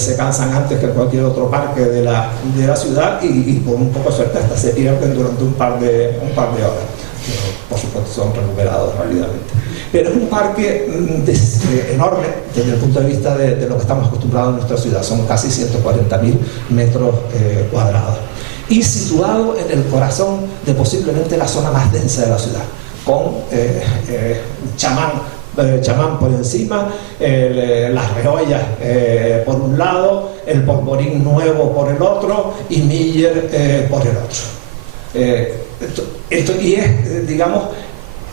se cansan antes que cualquier otro parque de la ciudad, y con un poco de suerte hasta se pierden durante un par de horas. Por supuesto son recuperados rápidamente. Pero es un parque enorme desde el punto de vista de lo que estamos acostumbrados en nuestra ciudad. Son casi 140.000 metros cuadrados. Y situado en el corazón de posiblemente la zona más densa de la ciudad, con Chamán por encima, Las Reollas por un lado, el Polvorín Nuevo por el otro, y Miller por el otro. Y es, digamos,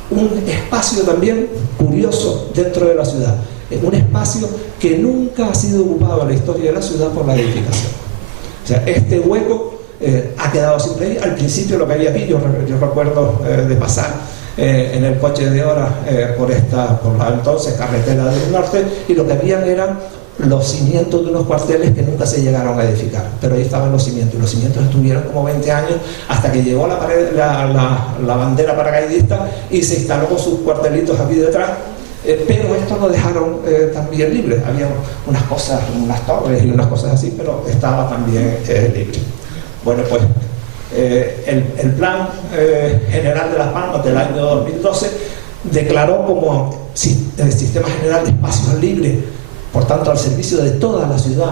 un espacio también curioso dentro de la ciudad. Es un espacio que nunca ha sido ocupado en la historia de la ciudad por la edificación. O sea, este hueco ha quedado siempre ahí. Al principio lo que había aquí, yo recuerdo de pasar en el coche de hora por la entonces carretera del norte, y lo que habían eran los cimientos de unos cuarteles que nunca se llegaron a edificar, pero ahí estaban los cimientos, y los cimientos estuvieron como 20 años hasta que llegó la bandera paracaidista y se instaló con sus cuartelitos aquí detrás, pero esto lo dejaron también libre. Había unas cosas, unas torres y unas cosas así, pero estaba también libre. Bueno, pues el Plan General de Las Palmas del año 2012 declaró como el Sistema General de Espacios Libres, por tanto al servicio de toda la ciudad,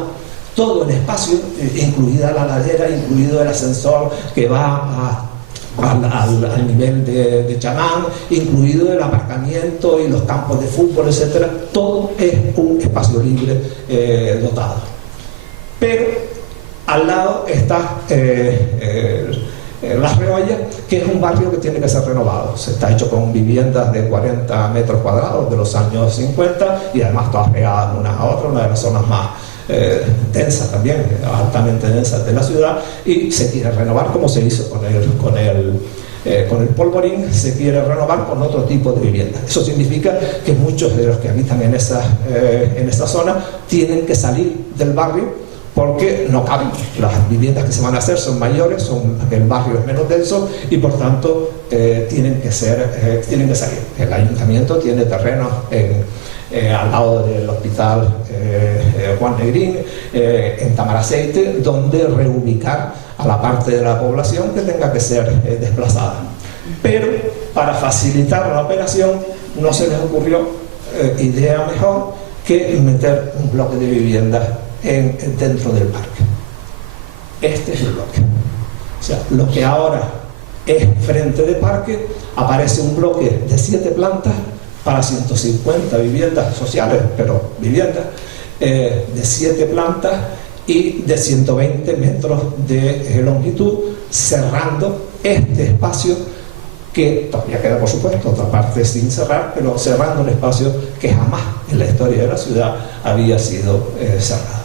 todo el espacio, incluida la ladera, incluido el ascensor que va al nivel de Chamán, incluido el aparcamiento y los campos de fútbol, etcétera. Todo es un espacio libre dotado. Pero al lado está Las Reollas, que es un barrio que tiene que ser renovado. Se está hecho con viviendas de 40 metros cuadrados de los años 50, y además todas pegadas unas a otras, una de las zonas más densas también, altamente densas de la ciudad, y se quiere renovar como se hizo con el Polvorín, se quiere renovar con otro tipo de viviendas. Eso significa que muchos de los que habitan en esa zona tienen que salir del barrio, porque no caben. Las viviendas que se van a hacer son mayores, el barrio es menos denso, y por tanto tienen que salir. El ayuntamiento tiene terrenos al lado del hospital Juan Negrín, en Tamaraceite, donde reubicar a la parte de la población que tenga que ser desplazada. Pero para facilitar la operación no se les ocurrió idea mejor que meter un bloque de viviendas dentro del parque. Este es el bloque. O sea, lo que ahora es frente de parque, aparece un bloque de 7 plantas para 150 viviendas sociales, pero viviendas de 7 plantas y de 120 metros de longitud, cerrando este espacio que todavía queda, por supuesto, otra parte sin cerrar, pero cerrando un espacio que jamás en la historia de la ciudad había sido cerrado.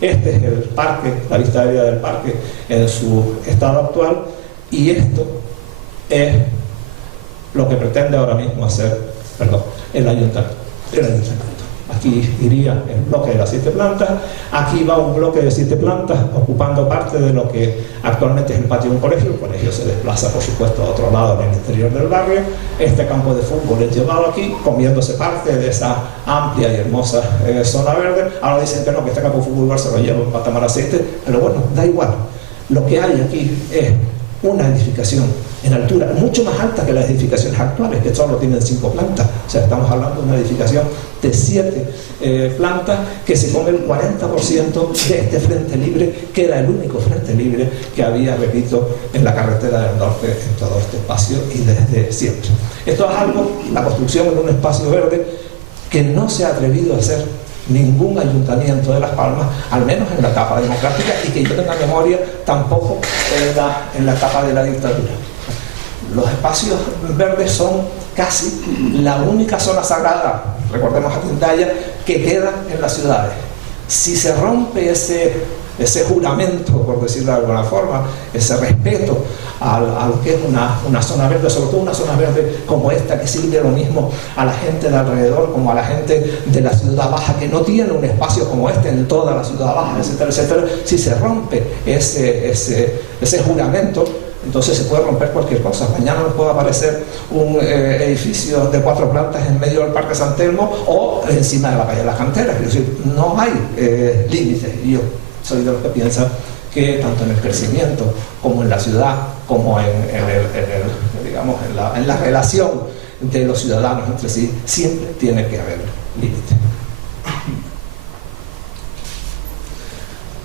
Este es el parque, la vista aérea del parque en su estado actual, y esto es lo que pretende ahora mismo hacer el ayuntamiento. Aquí iría el bloque de las 7 plantas, aquí va un bloque de 7 plantas ocupando parte de lo que actualmente es el patio de un colegio. El colegio se desplaza, por supuesto, a otro lado en el interior del barrio. Este campo de fútbol es llevado aquí, comiéndose parte de esa amplia y hermosa zona verde. Ahora dicen que no, que este campo de fútbol se lo llevan para Tamaraceite, pero bueno, da igual. Lo que hay aquí es una edificación en altura mucho más alta que las edificaciones actuales, que solo tienen 5 plantas. O sea, estamos hablando de una edificación de 7 plantas que se come el 40% de este frente libre, que era el único frente libre que había, repito, en la carretera del norte en todo este espacio y desde siempre. Esto es algo, la construcción en un espacio verde, que no se ha atrevido a hacer ningún ayuntamiento de Las Palmas, al menos en la etapa democrática, y que yo tenga memoria tampoco en la etapa de la dictadura. Los espacios verdes son casi la única zona sagrada, recordemos a Tintaya, que queda en las ciudades. Si se rompe ese juramento, por decirlo de alguna forma, ese respeto a lo que es una zona verde, sobre todo una zona verde como esta, que sirve lo mismo a la gente de alrededor como a la gente de la ciudad baja, que no tiene un espacio como este en toda la ciudad baja, etcétera, etcétera. Si se rompe ese juramento, entonces se puede romper cualquier cosa. Mañana nos puede aparecer un edificio de 4 plantas en medio del Parque San Telmo o encima de la calle de las Canteras. Es decir, no hay límites. Y yo soy de los que piensan que tanto en el crecimiento como en la ciudad, como en la relación de los ciudadanos entre sí, siempre tiene que haber límites.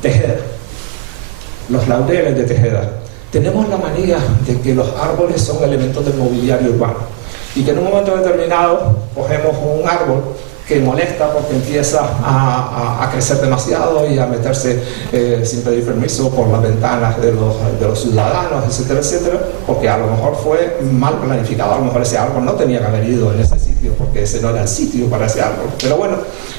Tejeda. Los laureles de Tejeda. Tenemos la manía de que los árboles son elementos del mobiliario urbano y que en un momento determinado cogemos un árbol que molesta porque empieza a crecer demasiado y a meterse sin pedir permiso por las ventanas de los ciudadanos, etcétera, etcétera, porque a lo mejor fue mal planificado, a lo mejor ese árbol no tenía que haber ido en ese sitio porque ese no era el sitio para ese árbol, pero bueno,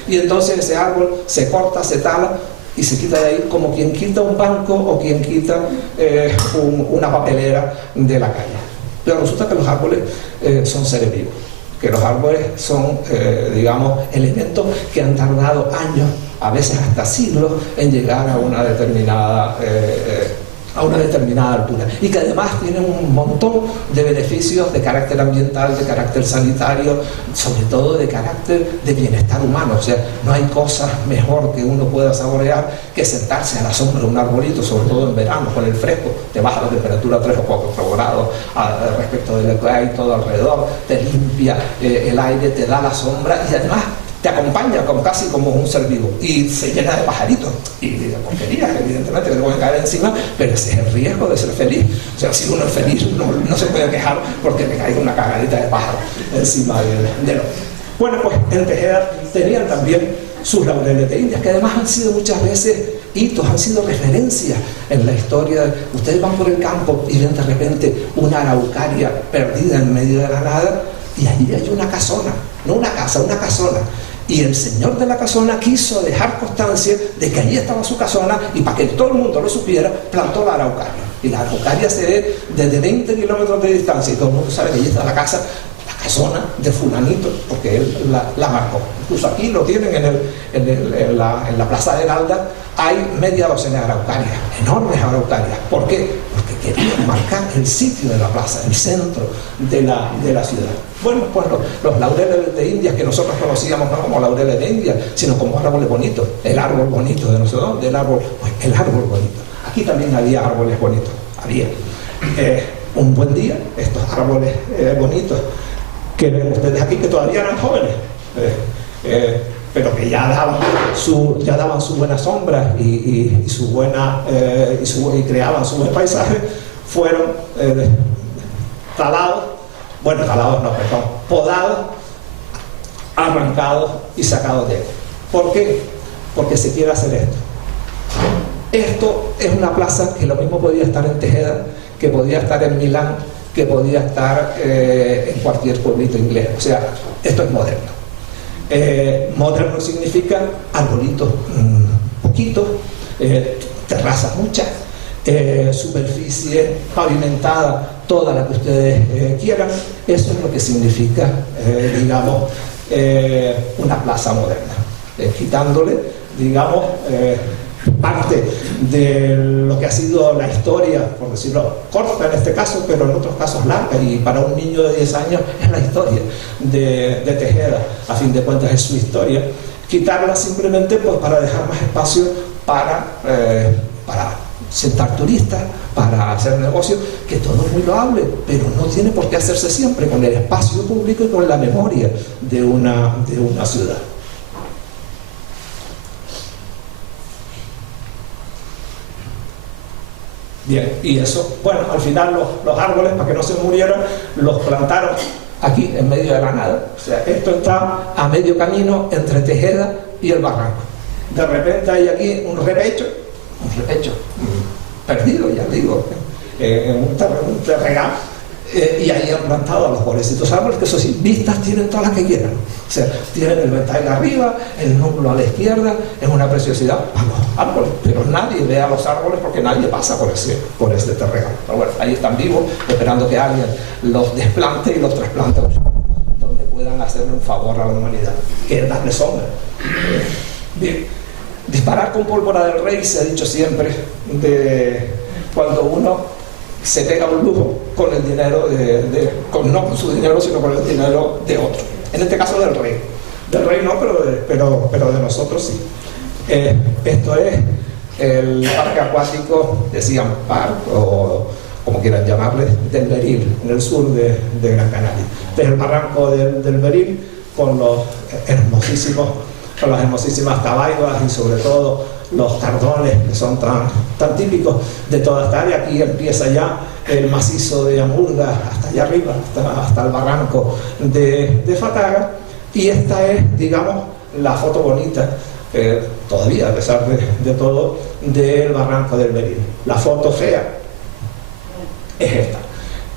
y entonces ese árbol se corta, se tala y se quita de ahí como quien quita un banco o quien quita una papelera de la calle. Pero resulta que los árboles son seres vivos, que los árboles son, digamos, elementos que han tardado años, a veces hasta siglos, en llegar a una determinada altura, y que además tienen un montón de beneficios de carácter ambiental, de carácter sanitario, sobre todo de carácter de bienestar humano. O sea, no hay cosa mejor que uno pueda saborear que sentarse a la sombra de un arbolito, sobre todo en verano, con el fresco, te baja la temperatura a 3 o 4 grados respecto de lo que hay todo alrededor, te limpia el aire, te da la sombra y además te acompaña casi como un ser vivo y se llena de pajaritos y de porquerías, evidentemente, que te pueden caer encima, pero ese es el riesgo de ser feliz. O sea, si uno es feliz, no se puede quejar porque le caiga una cagadita de pájaro encima de lo. Bueno, pues en Tejeda tenían también sus laureles de Indias, que además han sido muchas veces hitos, han sido referencias en la historia. Ustedes van por el campo y ven de repente una araucaria perdida en medio de la nada y allí hay una casona, no una casa, una casona. Y el señor de la casona quiso dejar constancia de que allí estaba su casona y para que todo el mundo lo supiera, plantó la araucaria. Y la araucaria se ve desde 20 kilómetros de distancia y todo el mundo sabe que allí está la casa, la casona de fulanito, porque él la marcó. Incluso aquí lo tienen en la Plaza de Heralda, hay media docena de araucarias, enormes araucarias. ¿Por qué? Porque querían marcar el sitio de la plaza, el centro de la ciudad. Bueno, pues los laureles de Indias que nosotros conocíamos no como laureles de Indias, sino como árboles bonitos, el árbol bonito de nosotros, el árbol bonito. Aquí también había árboles bonitos, había. Un buen día, estos árboles bonitos que ven ustedes aquí, que todavía eran jóvenes, pero que ya daban su buena sombra y creaban su buen paisaje, fueron podados, arrancados y sacados de él. ¿Por qué? Porque se quiere hacer esto. Esto es una plaza que lo mismo podía estar en Tejeda, que podía estar en Milán, que podía estar en cualquier pueblito inglés. O sea, esto es moderno. Moderno significa arbolitos poquitos, terrazas muchas, superficie pavimentada, toda la que ustedes quieran. Eso es lo que significa, digamos, una plaza moderna, quitándole, digamos, parte de lo que ha sido la historia, por decirlo, corta en este caso, pero en otros casos larga, y para un niño de 10 años es la historia de Tejeda, a fin de cuentas es su historia. Quitarla simplemente pues para dejar más espacio para sentar turistas, para hacer negocios, que todo es muy loable, pero no tiene por qué hacerse siempre con el espacio público y con la memoria de una ciudad. Bien, y eso, bueno, al final los árboles, para que no se murieran, los plantaron aquí, en medio de la nada. O sea, esto está a medio camino entre Tejeda y el barranco. De repente hay aquí un repecho perdido, ya digo, en un terreno, y ahí han plantado a los pobrecitos árboles, que eso sí, vistas tienen todas las que quieran. O sea, tienen el ventanal arriba, el núcleo a la izquierda, es una preciosidad para los árboles, pero nadie ve a los árboles porque nadie pasa por este terreno. Pero bueno, ahí están vivos, esperando que alguien los desplante y los trasplante donde puedan hacerle un favor a la humanidad, que es darle sombra. Bien, disparar con pólvora del rey se ha dicho siempre de cuando uno se pega un lujo con el dinero no con su dinero, sino con el dinero de otro. En este caso del rey. Del rey no, pero de nosotros sí. Esto es el parque acuático, decían parque, o como quieran llamarle, del Beril, en el sur de Gran Canaria. Este es el barranco del Beril, con las hermosísimas tabaibas y sobre todo los tardones, que son tan típicos de toda esta área. Aquí empieza ya el macizo de Amurga, hasta allá arriba, hasta el barranco de Fataga, y esta es, digamos, la foto bonita, todavía a pesar de todo, del barranco del Beril. La foto fea es esta.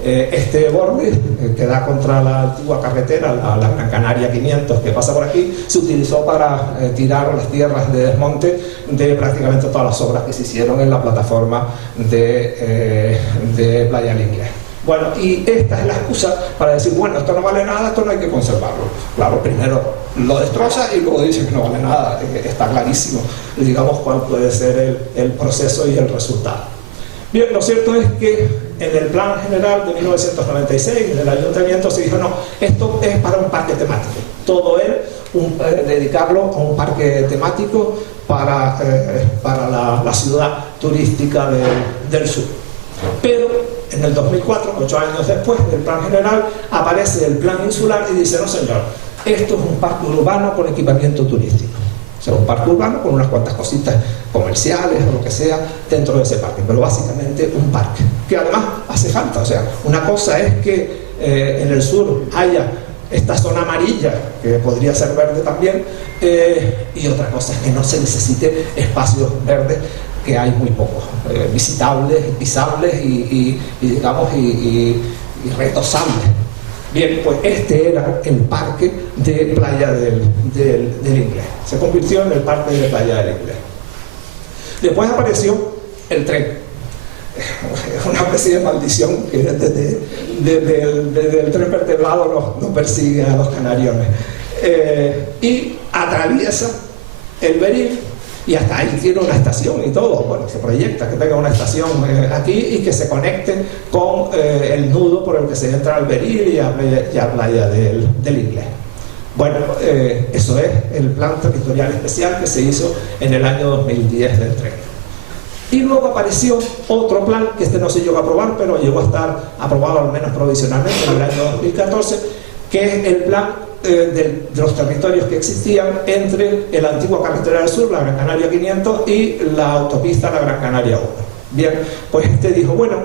Este borde que da contra la antigua carretera, la Gran Canaria 500, que pasa por aquí, se utilizó para tirar las tierras de desmonte de prácticamente todas las obras que se hicieron en la plataforma de Playa del Inglés. Bueno, y esta es la excusa para decir, bueno, esto no vale nada, esto no hay que conservarlo. Claro, primero lo destroza y luego dice que no vale nada. Está clarísimo, digamos, cuál puede ser el proceso y el resultado. Bien, lo cierto es que en el plan general de 1996 del ayuntamiento se dijo, no, esto es para un parque temático, todo él dedicarlo a un parque temático para la ciudad turística del sur. Pero en el 2004, 8 años después del plan general, aparece el plan insular y dice, no señor, esto es un parque urbano con equipamiento turístico. O sea, un parque urbano con unas cuantas cositas comerciales o lo que sea dentro de ese parque, pero básicamente un parque, que además hace falta. O sea, una cosa es que en el sur haya esta zona amarilla, que podría ser verde también, y otra cosa es que no se necesite espacios verdes, que hay muy pocos, visitables, pisables y retosables. Bien, pues este era el parque de Playa del Inglés. Se convirtió en el parque de Playa del Inglés. Después apareció el tren. Una especie de maldición que desde el tren vertebrado nos persigue a los canariones. Y atraviesa el Beril. Y hasta ahí tiene una estación y todo. Bueno, se proyecta que tenga una estación aquí y que se conecte con el nudo por el que se entra al Beril y a Playa del Inglés. Bueno, eso es el plan territorial especial que se hizo en el año 2010 del tren. Y luego apareció otro plan, que este no se llegó a aprobar, pero llegó a estar aprobado al menos provisionalmente en el año 2014, que es el plan de los territorios que existían entre la antigua carretera del sur, la Gran Canaria 500, y la autopista la Gran Canaria 1. Bien, pues este dijo, bueno,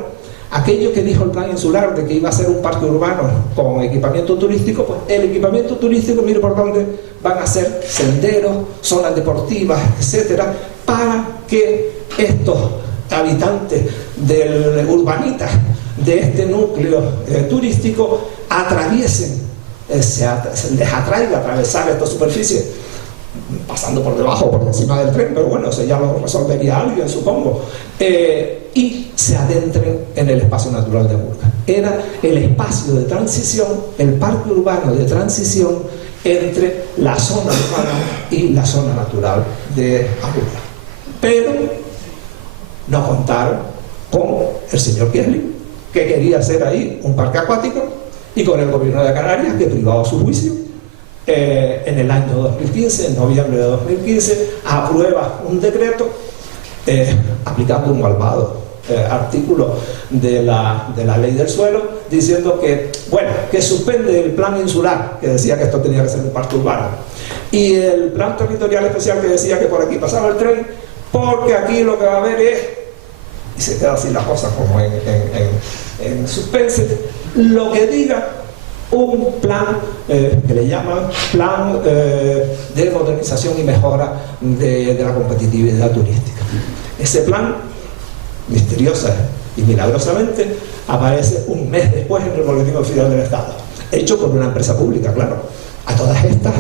aquello que dijo el plan insular de que iba a ser un parque urbano con equipamiento turístico, pues el equipamiento turístico, mire por dónde van a ser senderos, zonas deportivas, etcétera, para que estos habitantes urbanitas de este núcleo turístico atraviesen, les atraiga atravesar esta superficie, pasando por debajo o por encima del tren, pero bueno, eso ya lo resolvería alguien, supongo, y se adentren en el espacio natural de Amurga. Era el espacio de transición, el parque urbano de transición entre la zona urbana y la zona natural de Amurga. Pero no contaron con el señor Kiesling, que quería hacer ahí un parque acuático, y con el gobierno de Canarias, que privado su juicio, en el año 2015, en noviembre de 2015, aprueba un decreto aplicando un malvado artículo de la ley del suelo, diciendo que, bueno, que suspende el plan insular, que decía que esto tenía que ser un parque urbano, y el plan territorial especial, que decía que por aquí pasaba el tren, porque aquí lo que va a haber es, y se queda así la cosa como en suspense, lo que diga un plan que le llaman plan de modernización y mejora de la competitividad turística. Ese plan, misteriosa y milagrosamente, aparece un mes después en el Boletín Oficial del Estado, hecho por una empresa pública, claro. A todas estas,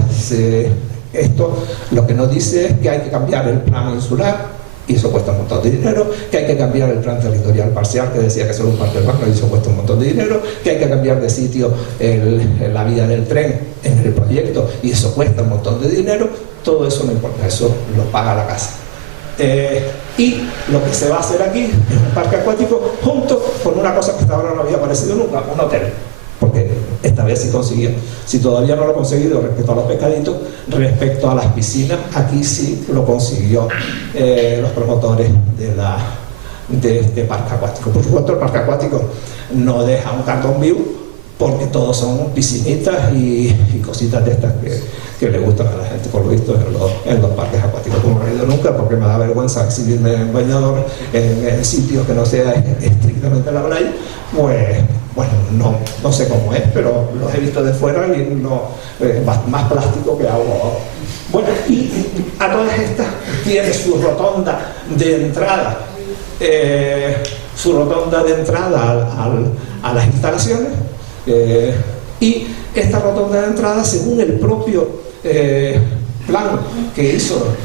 esto lo que nos dice es que hay que cambiar el plan insular, y eso cuesta un montón de dinero, que hay que cambiar el plan territorial parcial, que decía que solo un parque urbano, y eso cuesta un montón de dinero, que hay que cambiar de sitio la vía del tren en el proyecto, y eso cuesta un montón de dinero. Todo eso no importa, eso lo paga la casa. Y lo que se va a hacer aquí es un parque acuático junto con una cosa que hasta ahora no había aparecido nunca, un hotel, porque esta vez sí consiguió. Si todavía no lo ha conseguido respecto a los pescaditos, respecto a las piscinas, aquí sí lo consiguió los promotores de este parque acuático. Por supuesto, el parque acuático no deja un cartón vivo, porque todos son piscinitas y cositas de estas que le gustan a la gente, por lo visto, en los parques acuáticos. Como no he ido nunca, porque me da vergüenza exhibirme en bañador en sitios que no sea estrictamente la playa, pues bueno, no sé cómo es, pero los he visto de fuera y más plástico que agua. Bueno, y a todas estas tiene su rotonda de entrada, a las instalaciones, y esta rotonda de entrada, según el propio plan que hizo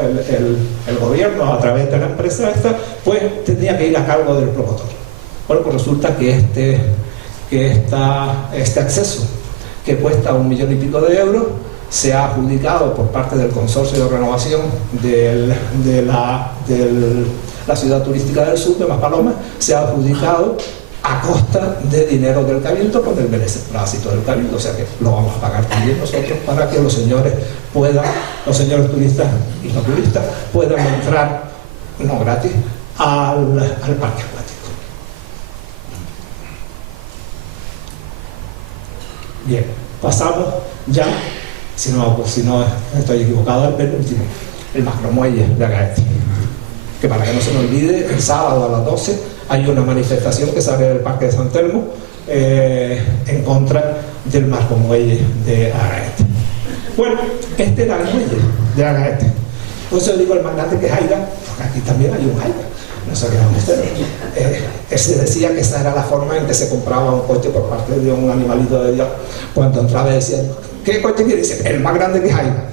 el gobierno a través de la empresa esta, pues tenía que ir a cargo del promotor. Bueno, pues resulta que este acceso, que cuesta 1 millón y pico de euros, se ha adjudicado por parte del Consorcio de Renovación de la Ciudad Turística del Sur, de Maspalomas, se ha adjudicado a costa de dinero del Cabildo, con el beneplácito del Cabildo, o sea que lo vamos a pagar también nosotros, para que los señores turistas y no turistas puedan entrar, no gratis, al parque acuático. Bien, pasamos ya, si no estoy equivocado, al penúltimo, el macromuelle de Agaete, que para que no se me olvide, el sábado a las 12 hay una manifestación que sale del Parque de San Telmo en contra del macromuelle de Agaete. Bueno, este era el muelle de Agaete. Por eso digo el más grande que Jaiga, porque aquí también hay un Jaiga. No sé qué van ustedes. Se decía que esa era la forma en que se compraba un coche por parte de un animalito de Dios. Cuando entraba decían, ¿qué coche quiere? Dice, el más grande que Jaiga.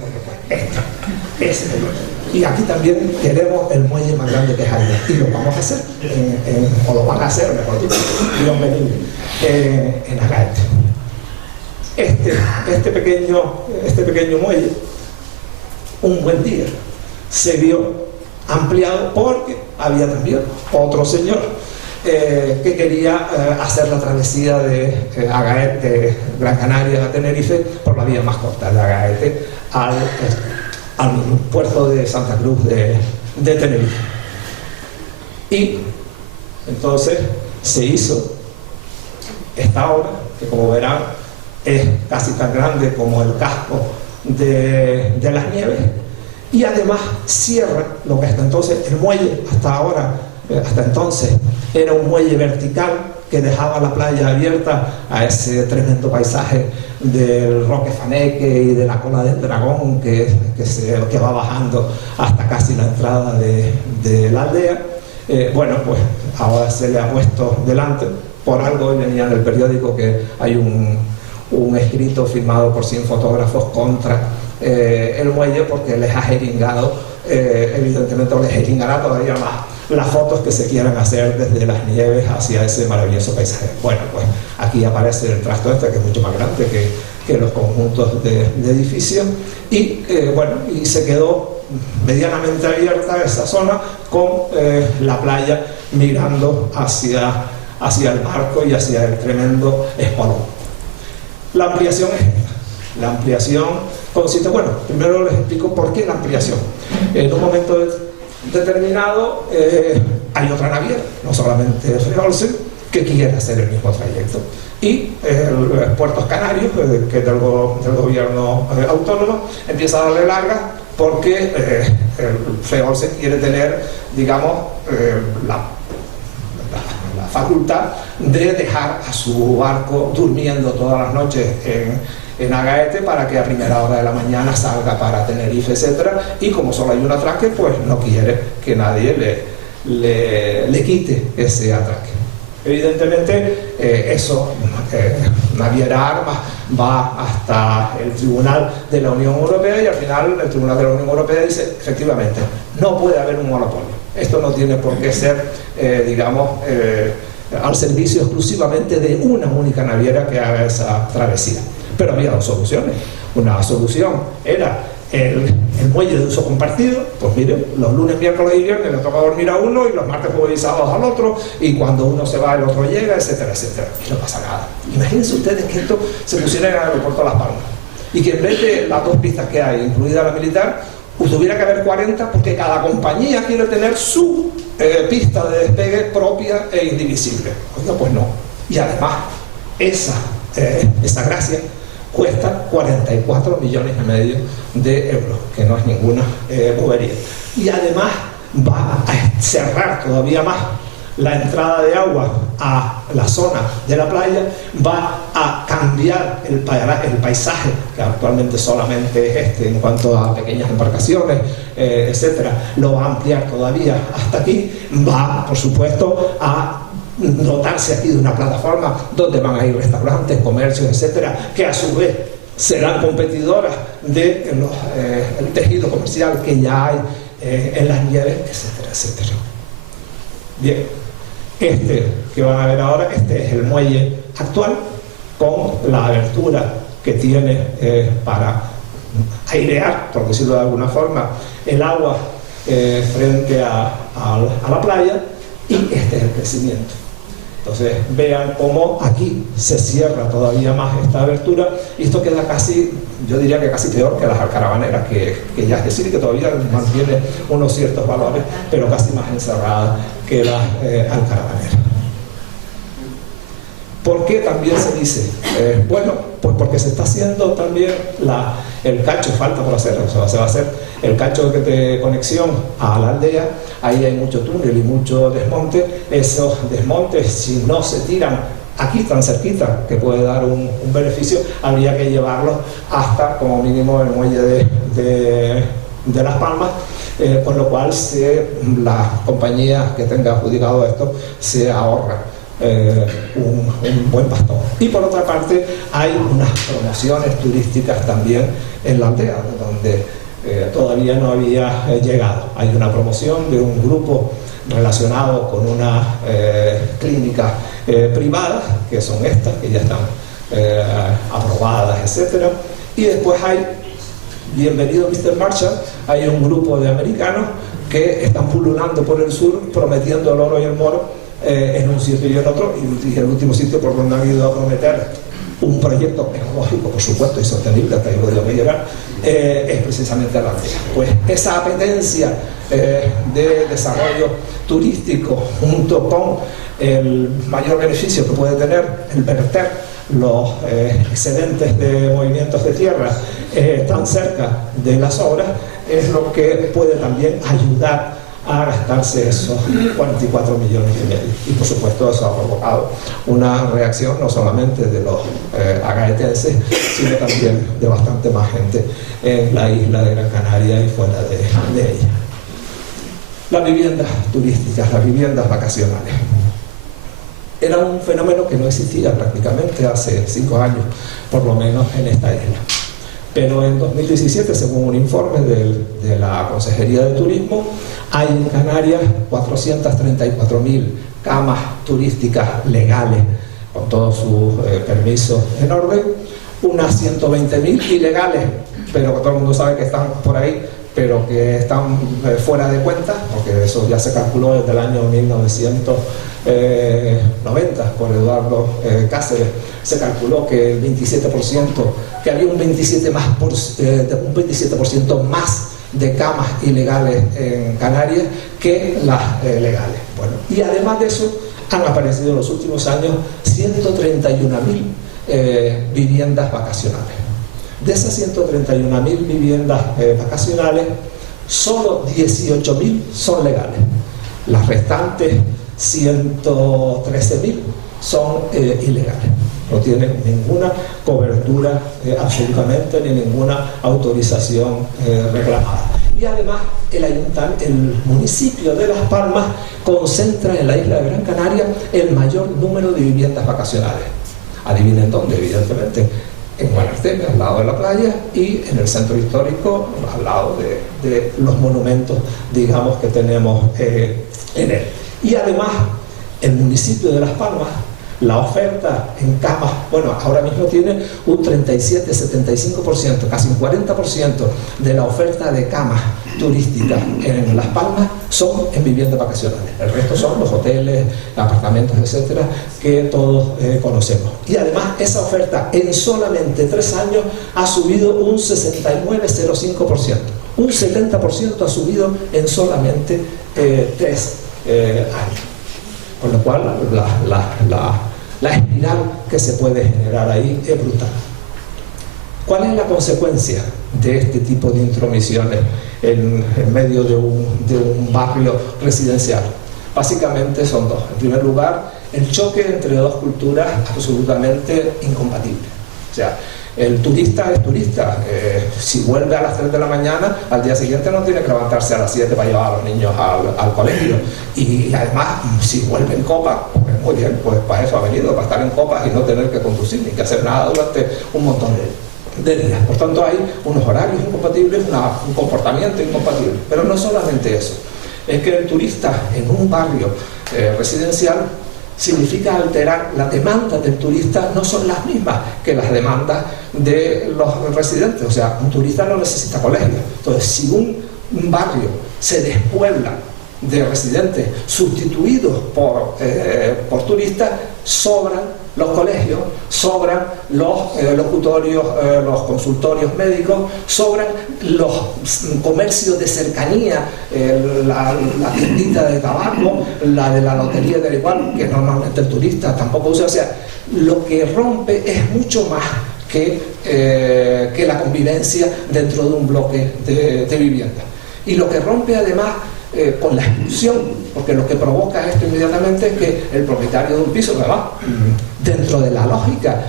Ese es el muelle. Y aquí también queremos el muelle más grande que Jaiga, y lo vamos a hacer, o lo van a hacer, mejor dicho, en Agaete. Este pequeño muelle, un buen día, se vio ampliado porque había también otro señor que quería hacer la travesía de Agaete, Gran Canaria a Tenerife, por la vía más corta de Agaete al puerto de Santa Cruz de Tenerife. Y entonces se hizo esta obra, que como verán es casi tan grande como el casco de las Nieves, y además cierra lo que hasta entonces el muelle, hasta entonces era un muelle vertical que dejaba la playa abierta a ese tremendo paisaje del Roque Faneque y de la Cola del Dragón que va bajando hasta casi la entrada de la aldea. Bueno, pues ahora se le ha puesto delante, por algo hoy venía en el periódico que hay un escrito firmado por 100 fotógrafos contra el muelle, porque les ha jeringado, evidentemente les jeringará todavía más las fotos que se quieran hacer desde las Nieves hacia ese maravilloso paisaje. Bueno, pues aquí aparece el trasto este, que es mucho más grande que los conjuntos de edificios, y bueno, y se quedó medianamente abierta esa zona con la playa mirando hacia el barco y hacia el tremendo espolón. La ampliación es esta. La ampliación consiste, bueno, primero les explico por qué la ampliación. En un momento determinado hay otra naviera, no solamente Fred Olsen, que quiere hacer el mismo trayecto. Y Puertos Canarios, que es del gobierno autónomo, empieza a darle larga porque Fred Olsen quiere tener, digamos, la facultad de dejar a su barco durmiendo todas las noches en Agaete para que a primera hora de la mañana salga para Tenerife, etc. Y como solo hay un atraque, pues no quiere que nadie le quite ese atraque. Evidentemente, Naviera Armas va hasta el Tribunal de la Unión Europea y al final el Tribunal de la Unión Europea dice, efectivamente, no puede haber un monopolio. Esto no tiene por qué ser, al servicio exclusivamente de una única naviera que haga esa travesía. Pero había dos soluciones. Una solución era el muelle de uso compartido. Pues miren, los lunes, miércoles y viernes le toca dormir a uno y los martes, jueves y sábados al otro, y cuando uno se va el otro llega, etcétera, etcétera. Y no pasa nada. Imagínense ustedes que esto se pusiera en el aeropuerto de Las Palmas y que en vez de las dos pistas que hay, incluida la militar, pues tuviera que haber 40 porque cada compañía quiere tener su pista de despegue propia e indivisible. Oiga, pues no. Y además, esa gracia cuesta 44,5 millones de euros, que no es ninguna bobería. Y además va a cerrar todavía más la entrada de agua a la zona de la playa, va a cambiar el paisaje, que actualmente solamente es en cuanto a pequeñas embarcaciones, etcétera, lo va a ampliar todavía hasta aquí, va, por supuesto, a dotarse aquí de una plataforma donde van a ir restaurantes, comercios, etcétera, que a su vez serán competidoras del tejido comercial que ya hay en las nieves, etcétera, etcétera. Bien, que van a ver ahora, es el muelle actual con la abertura que tiene para airear, por decirlo de alguna forma, el agua frente a la playa, y este es el crecimiento. Entonces vean cómo aquí se cierra todavía más esta abertura y esto queda casi, yo diría que casi peor que las alcaravaneras, que ya es decir que todavía mantiene unos ciertos valores, pero casi más encerrada que las alcaravaneras. ¿Por qué también se dice? Bueno, pues porque se está haciendo también el cacho, falta por hacer, o sea, se va a hacer el cacho de conexión a la aldea. Ahí hay mucho túnel y mucho desmonte. Esos desmontes, si no se tiran aquí tan cerquita, que puede dar un beneficio, habría que llevarlos hasta como mínimo el muelle de Las Palmas, con lo cual la compañía que tenga adjudicado esto se ahorra un buen pastón. Y por otra parte hay unas promociones turísticas también en la aldea, donde todavía no había llegado. Hay una promoción de un grupo relacionado con unas clínicas privadas, que son estas, que ya están aprobadas, etcétera. Y después hay, bienvenido Mr. Marshall, hay un grupo de americanos que están pululando por el sur prometiendo el oro y el moro en un sitio y en otro, y el último sitio por donde han ido a prometer un proyecto ecológico, por supuesto, y sostenible, hasta ahí podríamos llegar, es precisamente la aldea. Pues esa apetencia de desarrollo turístico, junto con el mayor beneficio que puede tener el verter los excedentes de movimientos de tierra tan cerca de las obras, es lo que puede también ayudar a gastarse esos 44,5 millones. Y por supuesto eso ha provocado una reacción no solamente de los agaetenses, sino también de bastante más gente en la isla de Gran Canaria y fuera de ella. Las viviendas turísticas, las viviendas vacacionales, era un fenómeno que no existía prácticamente hace 5 años, por lo menos en esta isla. Pero en 2017, según un informe de la Consejería de Turismo, hay en Canarias 434.000 camas turísticas legales, con todos sus permisos en orden, unas 120.000 ilegales, pero que todo el mundo sabe que están por ahí, pero que están fuera de cuenta, porque eso ya se calculó desde el año 1990 por Eduardo Cáceres. Se calculó que el 27%, que había un 27% más de camas ilegales en Canarias que las legales. Bueno, y además de eso, han aparecido en los últimos años 131.000 viviendas vacacionales. De esas 131.000 viviendas vacacionales, solo 18.000 son legales. Las restantes 113.000 son ilegales. No tienen ninguna cobertura absolutamente, ni ninguna autorización reclamada. Y además el municipio de Las Palmas concentra en la isla de Gran Canaria el mayor número de viviendas vacacionales. Adivinen dónde, evidentemente, en Guanarteme, al lado de la playa, y en el centro histórico, al lado de los monumentos, digamos, que tenemos en él. Y además, el municipio de Las Palmas, la oferta en camas, bueno, ahora mismo tiene un 37-75%, casi un 40% de la oferta de camas turísticas en Las Palmas son en viviendas vacacionales. El resto son los hoteles, apartamentos, etcétera, que todos conocemos. Y además esa oferta en solamente 3 años ha subido un 69,05%. Un 70% ha subido en solamente 3 años. Con lo cual la espiral que se puede generar ahí es brutal. ¿Cuál es la consecuencia de este tipo de intromisiones en medio de un barrio residencial? Básicamente son dos. En primer lugar, el choque entre dos culturas absolutamente incompatibles. O sea, el turista es turista. Si vuelve a las 3 de la mañana, al día siguiente no tiene que levantarse a las 7 para llevar a los niños al colegio. Y además, si vuelve en copa, pues muy bien, pues para eso ha venido, para estar en copas y no tener que conducir ni que hacer nada durante un montón de días. Por tanto, hay unos horarios incompatibles, un comportamiento incompatible. Pero no solamente eso, es que el turista en un barrio residencial significa alterar la demanda del turista, no son las mismas que las demandas de los residentes. O sea, un turista no necesita colegio. Entonces, si un barrio se despuebla de residentes sustituidos por turistas, sobran los colegios, sobran los locutorios, los consultorios médicos, sobran los comercios de cercanía, la tiendita de tabaco, la de la lotería del igual, que normalmente el turista tampoco usa. O sea, lo que rompe es mucho más que la convivencia dentro de un bloque de vivienda. Y lo que rompe además con la expulsión, porque lo que provoca esto inmediatamente es que el propietario de un piso, ¿verdad?, dentro de la lógica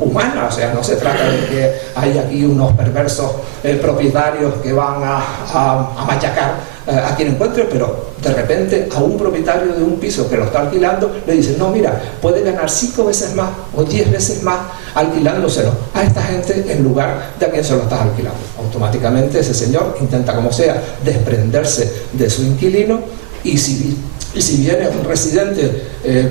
humana, o sea, no se trata de que hay aquí unos perversos propietarios que van a machacar a quien encuentre, pero de repente a un propietario de un piso que lo está alquilando le dicen: no, mira, puede ganar 5 veces más o 10 veces más alquilándoselo a esta gente en lugar de a quien se lo estás alquilando. Automáticamente ese señor intenta, como sea, desprenderse de su inquilino, y si viene un residente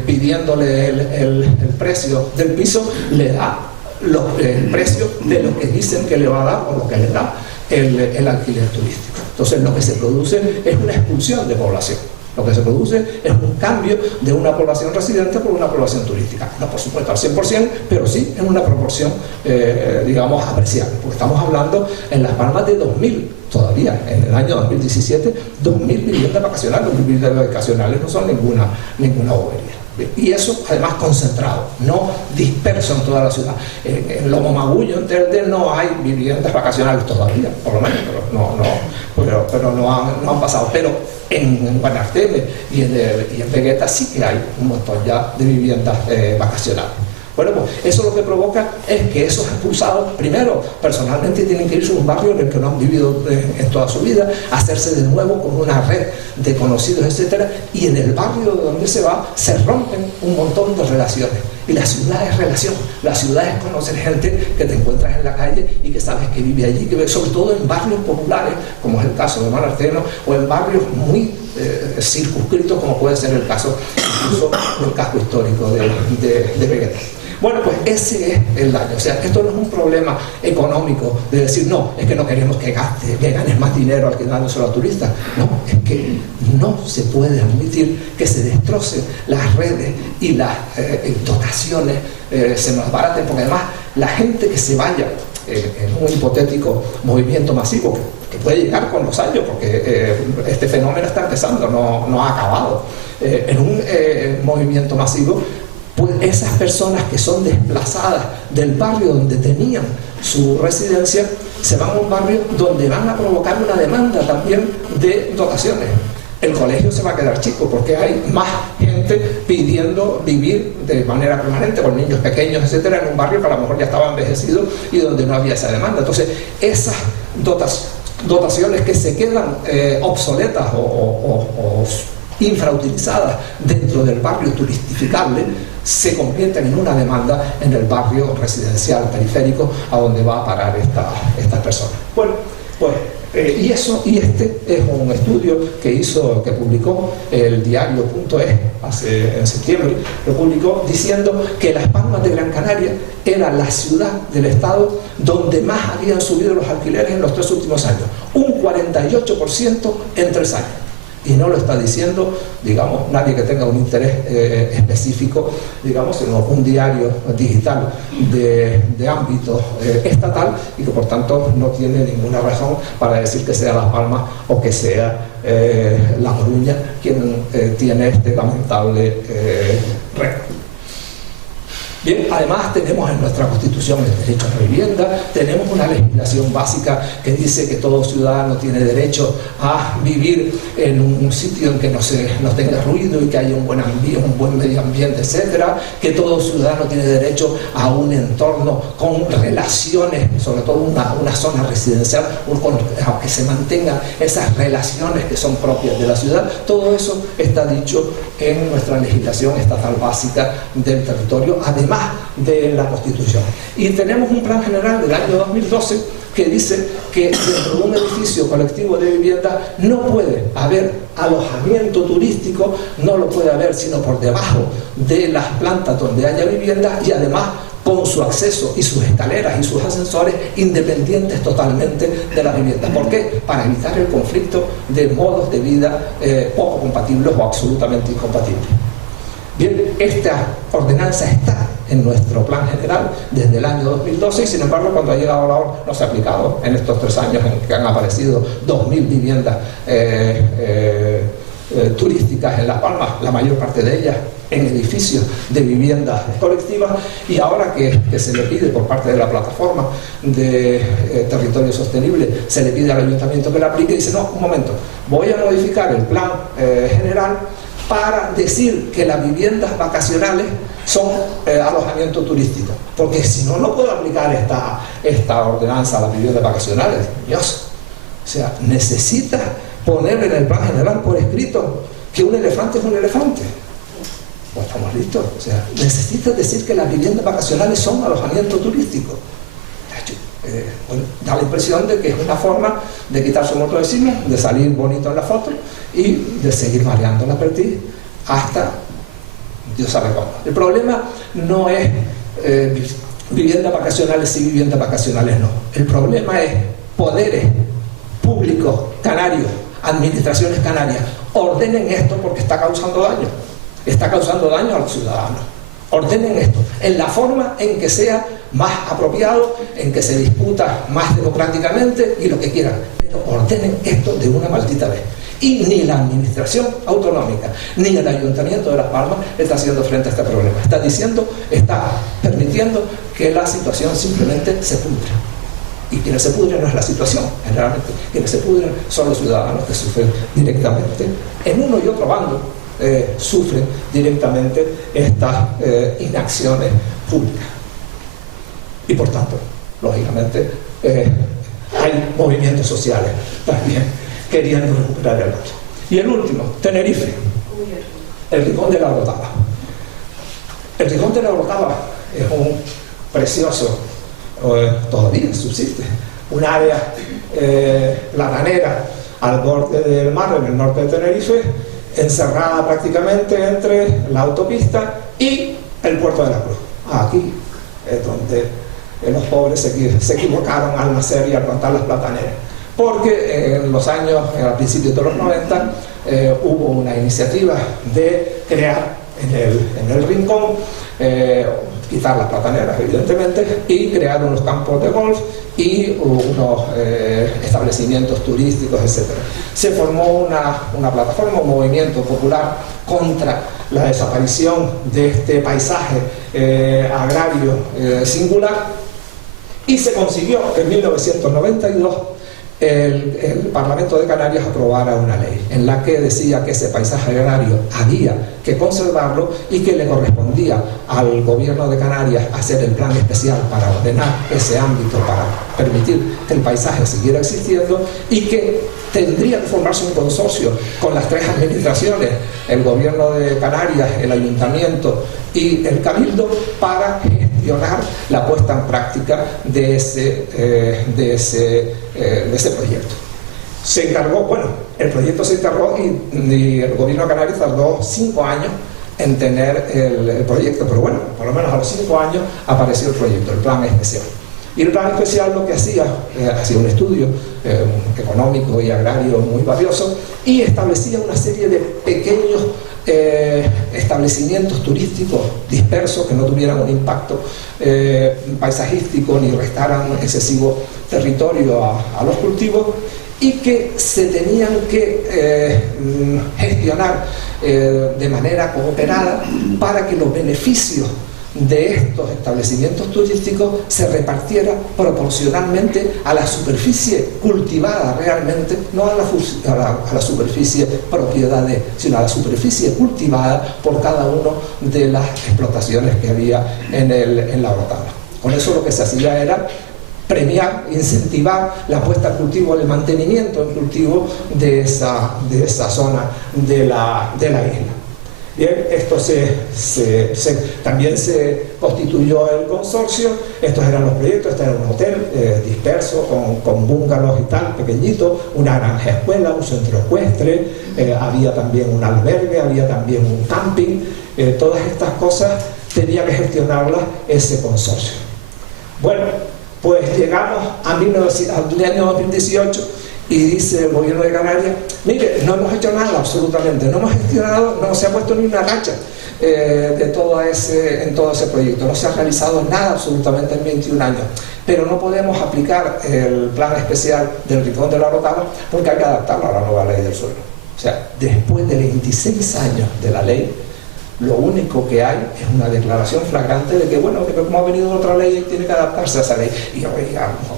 pidiéndole el precio del piso, le da el precio de lo que dicen que le va a dar o lo que le da el alquiler turístico. Entonces, lo que se produce es una expulsión de población. Lo que se produce es un cambio de una población residente por una población turística. No, por supuesto, al 100%, pero sí en una proporción, digamos, apreciable. Porque estamos hablando en Las Palmas de 2.000, todavía, en el año 2017, 2.000 viviendas vacacionales. 2.000 viviendas vacacionales no son ninguna bobería. Y eso, además, concentrado, no disperso en toda la ciudad. En Lomo Magullo, en Telde, no hay viviendas vacacionales todavía, por lo menos, pero no han pasado. Pero en Guanarteme y en Vegueta sí que hay un montón ya de viviendas vacacionales. Bueno, pues eso lo que provoca es que esos expulsados, primero, personalmente tienen que irse a un barrio en el que no han vivido en toda su vida, hacerse de nuevo con una red de conocidos, etcétera, y en el barrio de donde se va se rompen un montón de relaciones. Y la ciudad es relación, la ciudad es conocer gente que te encuentras en la calle y que sabes que vive allí, que vive sobre todo en barrios populares, como es el caso de Manarteno, o en barrios muy circunscritos, como puede ser el caso incluso del casco histórico de Vegueta. Bueno, pues ese es el daño. O sea, esto no es un problema económico de decir: no, es que no queremos que ganes más dinero alquilándoselo a turistas. No, es que no se puede admitir que se destrocen las redes y las dotaciones se nos baraten, porque además la gente que se vaya en un hipotético movimiento masivo que puede llegar con los años, porque este fenómeno está empezando, no ha acabado. En un movimiento masivo, pues esas personas que son desplazadas del barrio donde tenían su residencia se van a un barrio donde van a provocar una demanda también de dotaciones. El colegio se va a quedar chico porque hay más gente pidiendo vivir de manera permanente con niños pequeños, etcétera, en un barrio que a lo mejor ya estaba envejecido y donde no había esa demanda. Entonces, esas dotaciones que se quedan obsoletas o infrautilizadas dentro del barrio turistificable se convierten en una demanda en el barrio residencial periférico a donde va a parar estas personas. Bueno, pues y este es un estudio que publicó el diario.es en septiembre, lo publicó diciendo que Las Palmas de Gran Canaria era la ciudad del estado donde más habían subido los alquileres en los 3 últimos años, un 48% en 3 años. Y no lo está diciendo, digamos, nadie que tenga un interés específico, digamos, sino un diario digital de ámbito estatal y que por tanto no tiene ninguna razón para decir que sea Las Palmas o que sea La Coruña quien tiene este lamentable récord. Bien, además tenemos en nuestra Constitución el derecho a la vivienda, tenemos una legislación básica que dice que todo ciudadano tiene derecho a vivir en un sitio en que no tenga ruido y que haya un buen medio ambiente, etcétera, que todo ciudadano tiene derecho a un entorno con relaciones, sobre todo una zona residencial, que se mantengan esas relaciones que son propias de la ciudad. Todo eso está dicho en nuestra legislación estatal básica del territorio, además de la Constitución. Y tenemos un plan general del año 2012 que dice que dentro de un edificio colectivo de vivienda no puede haber alojamiento turístico, no lo puede haber sino por debajo de las plantas donde haya vivienda y además con su acceso y sus escaleras y sus ascensores independientes totalmente de la vivienda. ¿Por qué? Para evitar el conflicto de modos de vida poco compatibles o absolutamente incompatibles. Bien, esta ordenanza está en nuestro plan general desde el año 2012 y sin embargo cuando ha llegado la hora no se ha aplicado en estos 3 años en que han aparecido 2.000 viviendas turísticas en Las Palmas, la mayor parte de ellas en edificios de viviendas colectivas, y ahora que se le pide por parte de la plataforma de territorio sostenible, se le pide al ayuntamiento que la aplique, y dice no, un momento, voy a modificar el plan general para decir que las viviendas vacacionales son alojamiento turístico, porque si no, no puedo aplicar esta ordenanza a las viviendas vacacionales. Dios, o sea, necesita poner en el plan general por escrito que un elefante es un elefante. Pues estamos listos. O sea, necesita decir que las viviendas vacacionales son alojamiento turístico. Bueno, da la impresión de que es una forma de quitarse un montón de encima, de salir bonito en la foto y de seguir mareando la perdiz hasta Dios sabe cómo. El problema no es viviendas vacacionales sí, viviendas vacacionales no. El problema es poderes públicos canarios, administraciones canarias, ordenen esto porque está causando daño. Está causando daño a los ciudadanos. Ordenen esto en la forma en que sea más apropiado, en que se discuta más democráticamente y lo que quieran, pero ordenen esto de una maldita vez. Y ni la administración autonómica ni el ayuntamiento de Las Palmas está haciendo frente a este problema. Está permitiendo que la situación simplemente se pudre. Y quienes se pudren no es la situación, generalmente quienes se pudren son los ciudadanos que sufren directamente en uno y otro bando. Sufren directamente estas inacciones públicas. Y por tanto, lógicamente, hay movimientos sociales también queriendo recuperar el barrio. Y el último, Tenerife, el Rincón de la Orotava. El Rincón de la Orotava es un precioso, todavía subsiste, un área platanera al borde del mar, en el norte de Tenerife, encerrada prácticamente entre la autopista y el puerto de la Cruz. Aquí es donde los pobres se equivocaron al nacer y al plantar las plataneras, porque en los años, a principios de los 90, hubo una iniciativa de crear en el Rincón quitar las plataneras, evidentemente, y crear unos campos de golf y unos establecimientos turísticos, etc. Se formó una plataforma, un movimiento popular contra la desaparición de este paisaje agrario singular, y se consiguió que en 1992 el Parlamento de Canarias aprobara una ley en la que decía que ese paisaje agrario había que conservarlo y que le correspondía al gobierno de Canarias hacer el plan especial para ordenar ese ámbito, para permitir que el paisaje siguiera existiendo, y que tendría que formarse un consorcio con las tres administraciones, el gobierno de Canarias, el ayuntamiento y el cabildo, para gestionar la puesta en práctica de ese proyecto. Se encargó, bueno, el proyecto se encargó y el gobierno de Canarias tardó 5 años en tener el proyecto, pero bueno, por lo menos a los 5 años apareció el proyecto, el plan especial. Y el plan especial lo que hacía un estudio económico y agrario muy valioso, y establecía una serie de pequeños establecimientos turísticos dispersos que no tuvieran un impacto paisajístico ni restaran excesivo territorio a los cultivos, y que se tenían que gestionar de manera cooperada para que los beneficios de estos establecimientos turísticos se repartiera proporcionalmente a la superficie cultivada realmente, no a la superficie propiedad de, sino a la superficie cultivada por cada una de las explotaciones que había en la Orotava. Con eso lo que se hacía era premiar, incentivar la puesta al cultivo, el mantenimiento del cultivo de esa zona de la isla. Bien, esto también se constituyó el consorcio. Estos eran los proyectos. Este era un hotel disperso con bungalows y tal, pequeñito, una granja escuela, un centro ecuestre, había también un albergue, había también un camping. Todas estas cosas tenía que gestionarlas ese consorcio. Bueno, pues llegamos al año 2018 y dice el gobierno de Canarias: mire, no hemos hecho nada absolutamente, no hemos gestionado, no se ha puesto ni una racha en todo ese proyecto, no se ha realizado nada absolutamente en 21 años, pero no podemos aplicar el plan especial del Rincón de la Orotava porque hay que adaptarlo a la nueva ley del suelo. O sea, después de 26 años de la ley, lo único que hay es una declaración flagrante de que, bueno, que como ha venido otra ley tiene que adaptarse a esa ley, y a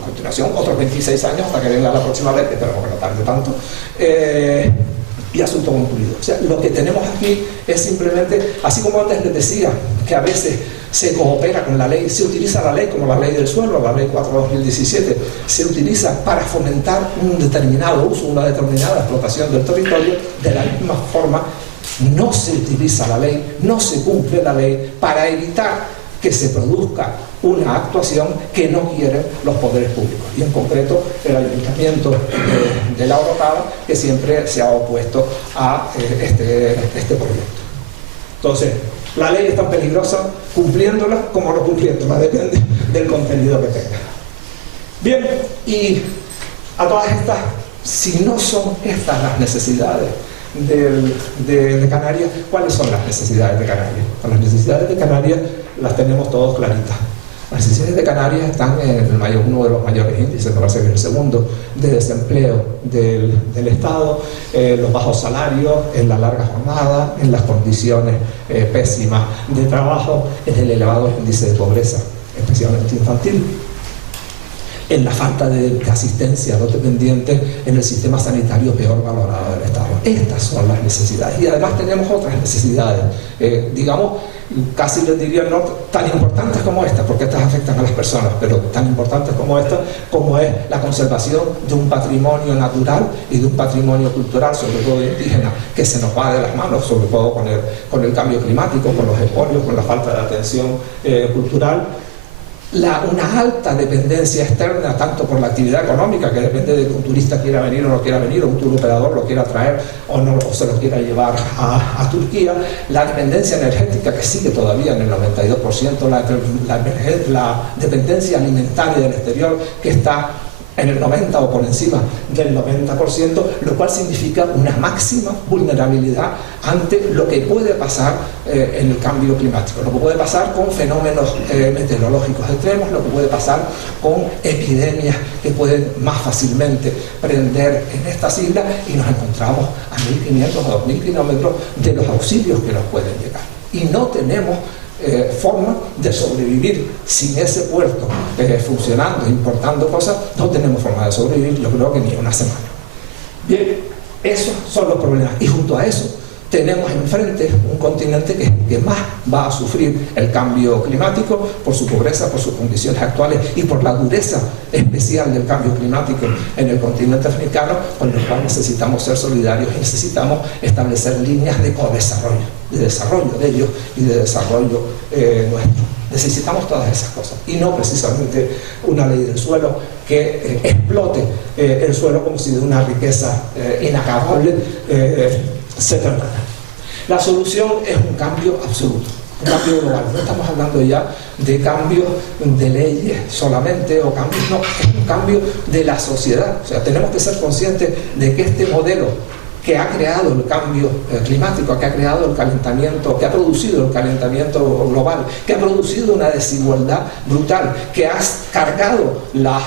continuación otros 26 años hasta que venga la próxima ley, esperemos que no tarde tanto, y asunto concluido. O sea, lo que tenemos aquí es simplemente, así como antes les decía que a veces se coopera con la ley, se utiliza la ley como la ley del suelo, la ley 4/2017, se utiliza para fomentar un determinado uso, una determinada explotación del territorio. De la misma forma, no se utiliza la ley, no se cumple la ley para evitar que se produzca una actuación que no quieren los poderes públicos, y en concreto el ayuntamiento de la Orotava, que siempre se ha opuesto a este proyecto. Entonces, la ley es tan peligrosa cumpliéndola como no cumpliéndola, depende del contenido que tenga. Bien, y a todas estas, si no son estas las necesidades de Canarias, ¿cuáles son las necesidades de Canarias? Las necesidades de Canarias las tenemos todos claritas. Las necesidades de Canarias están en uno de los mayores índices, me parece que el segundo, de desempleo del Estado, los bajos salarios, en la larga jornada, en las condiciones pésimas de trabajo, en el elevado índice de pobreza, especialmente infantil, en la falta de asistencia no dependiente en el sistema sanitario peor valorado del Estado. Estas son las necesidades. Y además tenemos otras necesidades, digamos, casi les diría no tan importantes como estas, porque estas afectan a las personas, pero tan importantes como estas, como es la conservación de un patrimonio natural y de un patrimonio cultural, sobre todo indígena, que se nos va de las manos, sobre todo con el cambio climático, con los expolios, con la falta de atención cultural. Una alta dependencia externa, tanto por la actividad económica, que depende de que un turista quiera venir o no quiera venir, o un tour operador lo quiera traer o se lo quiera llevar a Turquía, la dependencia energética, que sigue todavía en el 92%, la dependencia alimentaria del exterior, que está en el 90 o por encima del 90%, lo cual significa una máxima vulnerabilidad ante lo que puede pasar en el cambio climático, lo que puede pasar con fenómenos meteorológicos extremos, lo que puede pasar con epidemias que pueden más fácilmente prender en estas islas, y nos encontramos a 1.500 o 2.000 kilómetros de los auxilios que nos pueden llegar. Y no tenemos forma de sobrevivir sin ese puerto funcionando, importando cosas. No tenemos forma de sobrevivir, yo creo que ni una semana. Bien, esos son los problemas, y junto a eso tenemos enfrente un continente que más va a sufrir el cambio climático por su pobreza, por sus condiciones actuales y por la dureza especial del cambio climático en el continente africano, con el cual necesitamos ser solidarios y necesitamos establecer líneas de co-desarrollo, de desarrollo de ellos y de desarrollo nuestro. Necesitamos todas esas cosas, y no precisamente una ley del suelo que explote el suelo como si de una riqueza inacabable se tratara. La solución es un cambio absoluto, un cambio global. No estamos hablando ya de cambios de leyes solamente, o cambios, no, es un cambio de la sociedad. O sea, tenemos que ser conscientes de que este modelo que ha creado el cambio climático, que ha creado el calentamiento, que ha producido el calentamiento global, que ha producido una desigualdad brutal, que ha cargado la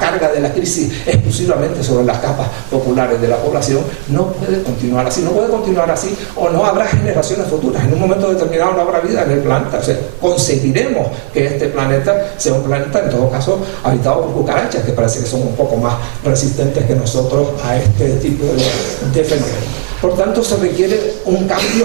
carga de la crisis exclusivamente sobre las capas populares de la población, no puede continuar así. No puede continuar así, o no habrá generaciones futuras. En un momento determinado no habrá vida en el planeta. O sea, conseguiremos que este planeta sea un planeta, en todo caso, habitado por cucarachas, que parece que son un poco más resistentes que nosotros a este tipo de fenómenos. Por tanto, se requiere un cambio,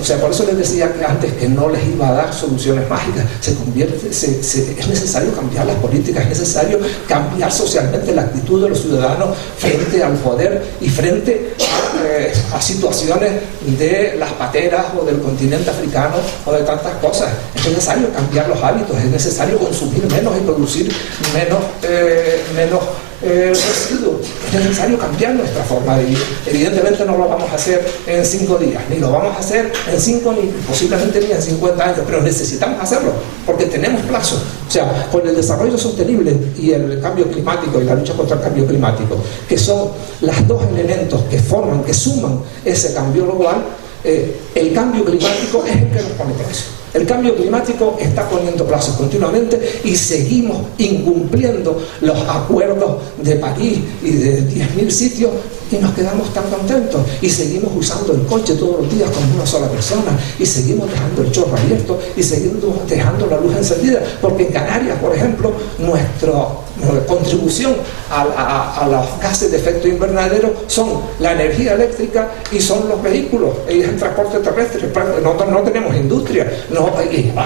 o sea, por eso les decía que antes que no les iba a dar soluciones mágicas. Es necesario cambiar las políticas, es necesario cambiar socialmente la actitud de los ciudadanos frente al poder y frente a situaciones de las pateras o del continente africano o de tantas cosas. Es necesario cambiar los hábitos, es necesario consumir menos y producir menos residuos. Es necesario cambiar nuestra forma de vivir. Evidentemente no lo vamos a hacer en 5 días, ni lo vamos a hacer en 5 ni posiblemente ni en 50 años, pero necesitamos hacerlo porque tenemos plazo. O sea, con el desarrollo sostenible y el cambio climático y la lucha contra el cambio climático, que son los dos elementos que forman, que suman ese cambio global, el cambio climático es el que nos pone plazo. El cambio climático está poniendo plazos continuamente, y seguimos incumpliendo los acuerdos de París y de 10.000 sitios, y nos quedamos tan contentos, y seguimos usando el coche todos los días con una sola persona, y seguimos dejando el chorro abierto, y seguimos dejando la luz encendida, porque en Canarias, por ejemplo, nuestra contribución a los gases de efecto invernadero son la energía eléctrica y son los vehículos y el transporte terrestre. No tenemos industria,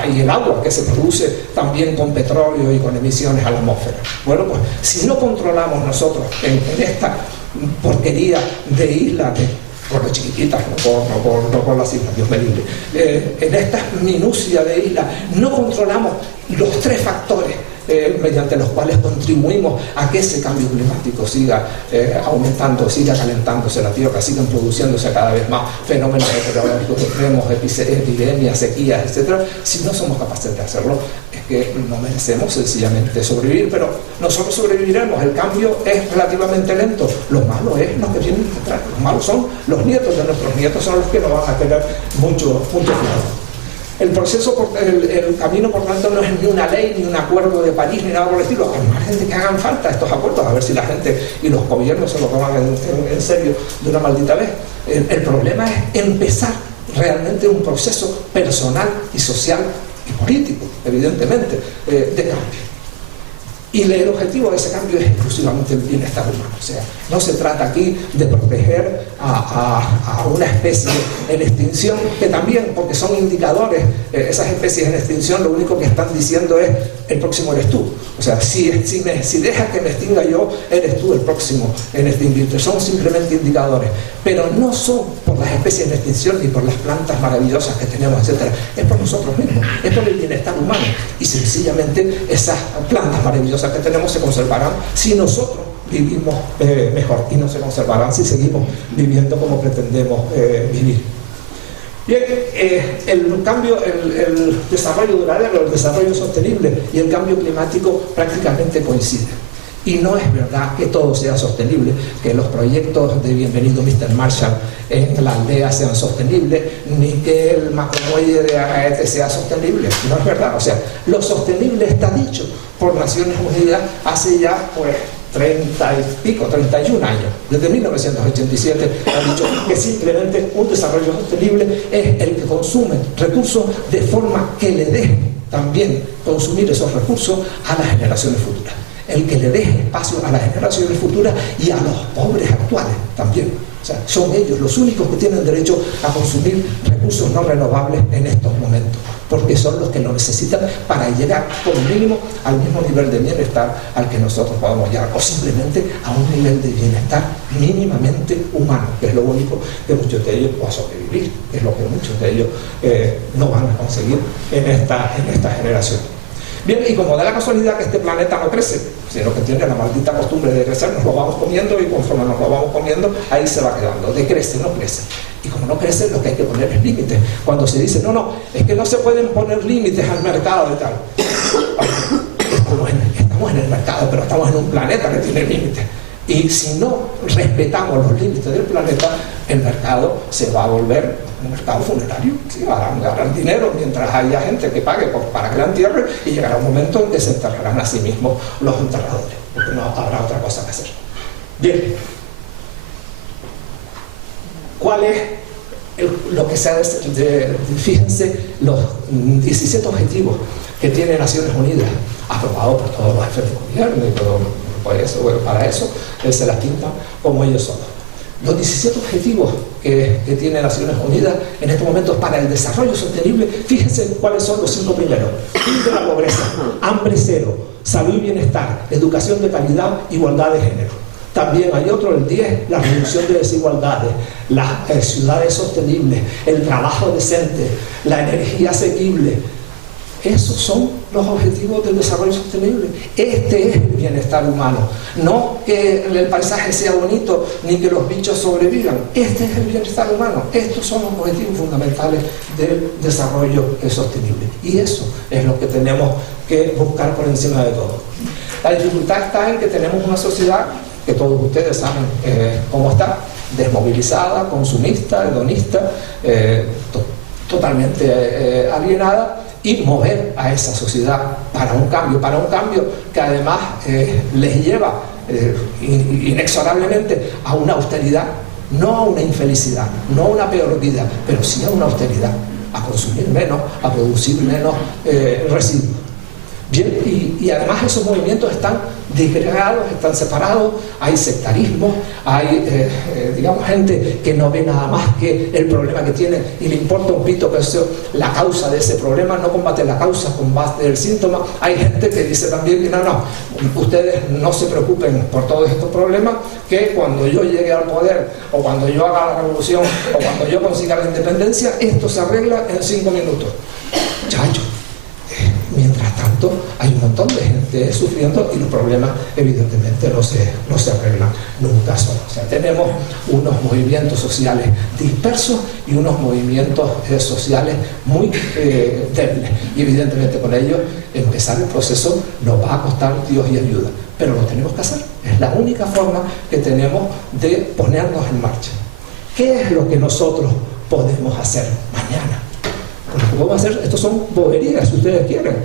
y el agua que se produce también con petróleo y con emisiones a la atmósfera. Bueno, pues si no controlamos nosotros en esta porquería de isla, por lo chiquititas, no por las islas, Dios me libre, en esta minucia de islas, no controlamos los 3 factores mediante los cuales contribuimos a que ese cambio climático siga aumentando, siga calentándose la Tierra, sigan produciéndose cada vez más fenómenos meteorológicos extremos, epidemias, sequías, etc. Si no somos capaces de hacerlo, es que no merecemos sencillamente sobrevivir, pero nosotros sobreviviremos. El cambio es relativamente lento. Lo malo es los que vienen detrás. Los malos son los nietos de nuestros nietos, son los que nos van a tener mucho cuidado. El proceso, el camino, por tanto, no es ni una ley, ni un acuerdo de París, ni nada por el estilo. Al margen de que hagan falta estos acuerdos, a ver si la gente y los gobiernos se lo toman en serio de una maldita vez. El problema es empezar realmente un proceso personal y social y político, evidentemente, de cambio. Y el objetivo de ese cambio es exclusivamente el bienestar humano. O sea, no se trata aquí de proteger a una especie en extinción, que también, porque son indicadores, esas especies en extinción lo único que están diciendo es: el próximo eres tú. O sea, si dejas que me extinga yo, eres tú el próximo en extinguirte. Son simplemente indicadores, pero no son por las especies en extinción ni por las plantas maravillosas que tenemos, etc. Es por nosotros mismos, es por el bienestar humano. Y sencillamente esas plantas maravillosas que tenemos se conservarán si nosotros vivimos mejor, y no se conservarán si seguimos viviendo como pretendemos vivir. Bien, el cambio, el desarrollo duradero, el desarrollo sostenible y el cambio climático prácticamente coinciden. Y no es verdad que todo sea sostenible, que los proyectos de Bienvenido Mr. Marshall en la aldea sean sostenibles, ni que el macromuelle de Agaete sea sostenible. No es verdad. O sea, lo sostenible está dicho por Naciones Unidas hace ya, pues, 30 y pico, 31 años. Desde 1987 ha dicho que simplemente un desarrollo sostenible es el que consume recursos de forma que le deje también consumir esos recursos a las generaciones futuras. El que le deje espacio a las generaciones futuras y a los pobres actuales también. O sea, son ellos los únicos que tienen derecho a consumir recursos no renovables en estos momentos, porque son los que lo necesitan para llegar como mínimo al mismo nivel de bienestar al que nosotros podemos llegar, o simplemente a un nivel de bienestar mínimamente humano, que es lo único que muchos de ellos van a sobrevivir, que es lo que muchos de ellos no van a conseguir en esta generación. Bien, y como da la casualidad que este planeta no crece, sino que tiene la maldita costumbre de crecer, nos lo vamos comiendo, y conforme nos lo vamos comiendo, ahí se va quedando, decrece, no crece. Y como no crece, lo que hay que poner es límites. Cuando se dice, no, es que no se pueden poner límites al mercado y tal. Estamos en el mercado, pero estamos en un planeta que tiene límites. Y si no respetamos los límites del planeta, el mercado se va a volver un mercado funerario. ¿Sí? Harán dinero mientras haya gente que pague para que la entierre, y llegará un momento en que se enterrarán a sí mismos los enterradores, porque no habrá otra cosa que hacer. Bien, ¿cuál es lo que se ha fíjense los 17 objetivos que tiene Naciones Unidas, aprobados por todos los jefes de gobierno y todo? Para eso se las pintan como ellos son. Los 17 objetivos que tiene Naciones Unidas en estos momentos para el desarrollo sostenible, fíjense cuáles son los 5 primeros. Fin de la pobreza, hambre cero, salud y bienestar, educación de calidad, igualdad de género. También hay otro, el 10, la reducción de desigualdades, las ciudades sostenibles, el trabajo decente, la energía asequible. Esos son los objetivos del desarrollo sostenible. Este es el bienestar humano. No que el paisaje sea bonito, ni que los bichos sobrevivan. Este es el bienestar humano. Estos son los objetivos fundamentales del desarrollo sostenible. Y eso es lo que tenemos que buscar por encima de todo. La dificultad está en que tenemos una sociedad que todos ustedes saben cómo está, desmovilizada, consumista, hedonista, totalmente alienada, y mover a esa sociedad para un cambio que además les lleva inexorablemente a una austeridad, no a una infelicidad, no a una peor vida, pero sí a una austeridad, a consumir menos, a producir menos residuos. Bien, y además esos movimientos están disgregados, están separados, hay sectarismo, hay digamos gente que no ve nada más que el problema que tiene y le importa un pito que sea la causa de ese problema, no combate la causa, combate el síntoma. Hay gente que dice también que no, ustedes no se preocupen por todos estos problemas, que cuando yo llegue al poder, o cuando yo haga la revolución, o cuando yo consiga la independencia, esto se arregla en 5 minutos. Chacho. Mientras tanto, hay un montón de gente sufriendo y los problemas evidentemente no se arreglan nunca solos. O sea, tenemos unos movimientos sociales dispersos y unos movimientos sociales muy débiles. Y evidentemente con ellos empezar el proceso nos va a costar Dios y ayuda. Pero lo tenemos que hacer. Es la única forma que tenemos de ponernos en marcha. ¿Qué es lo que nosotros podemos hacer mañana? Lo que podemos hacer, estos son boberías si ustedes quieren,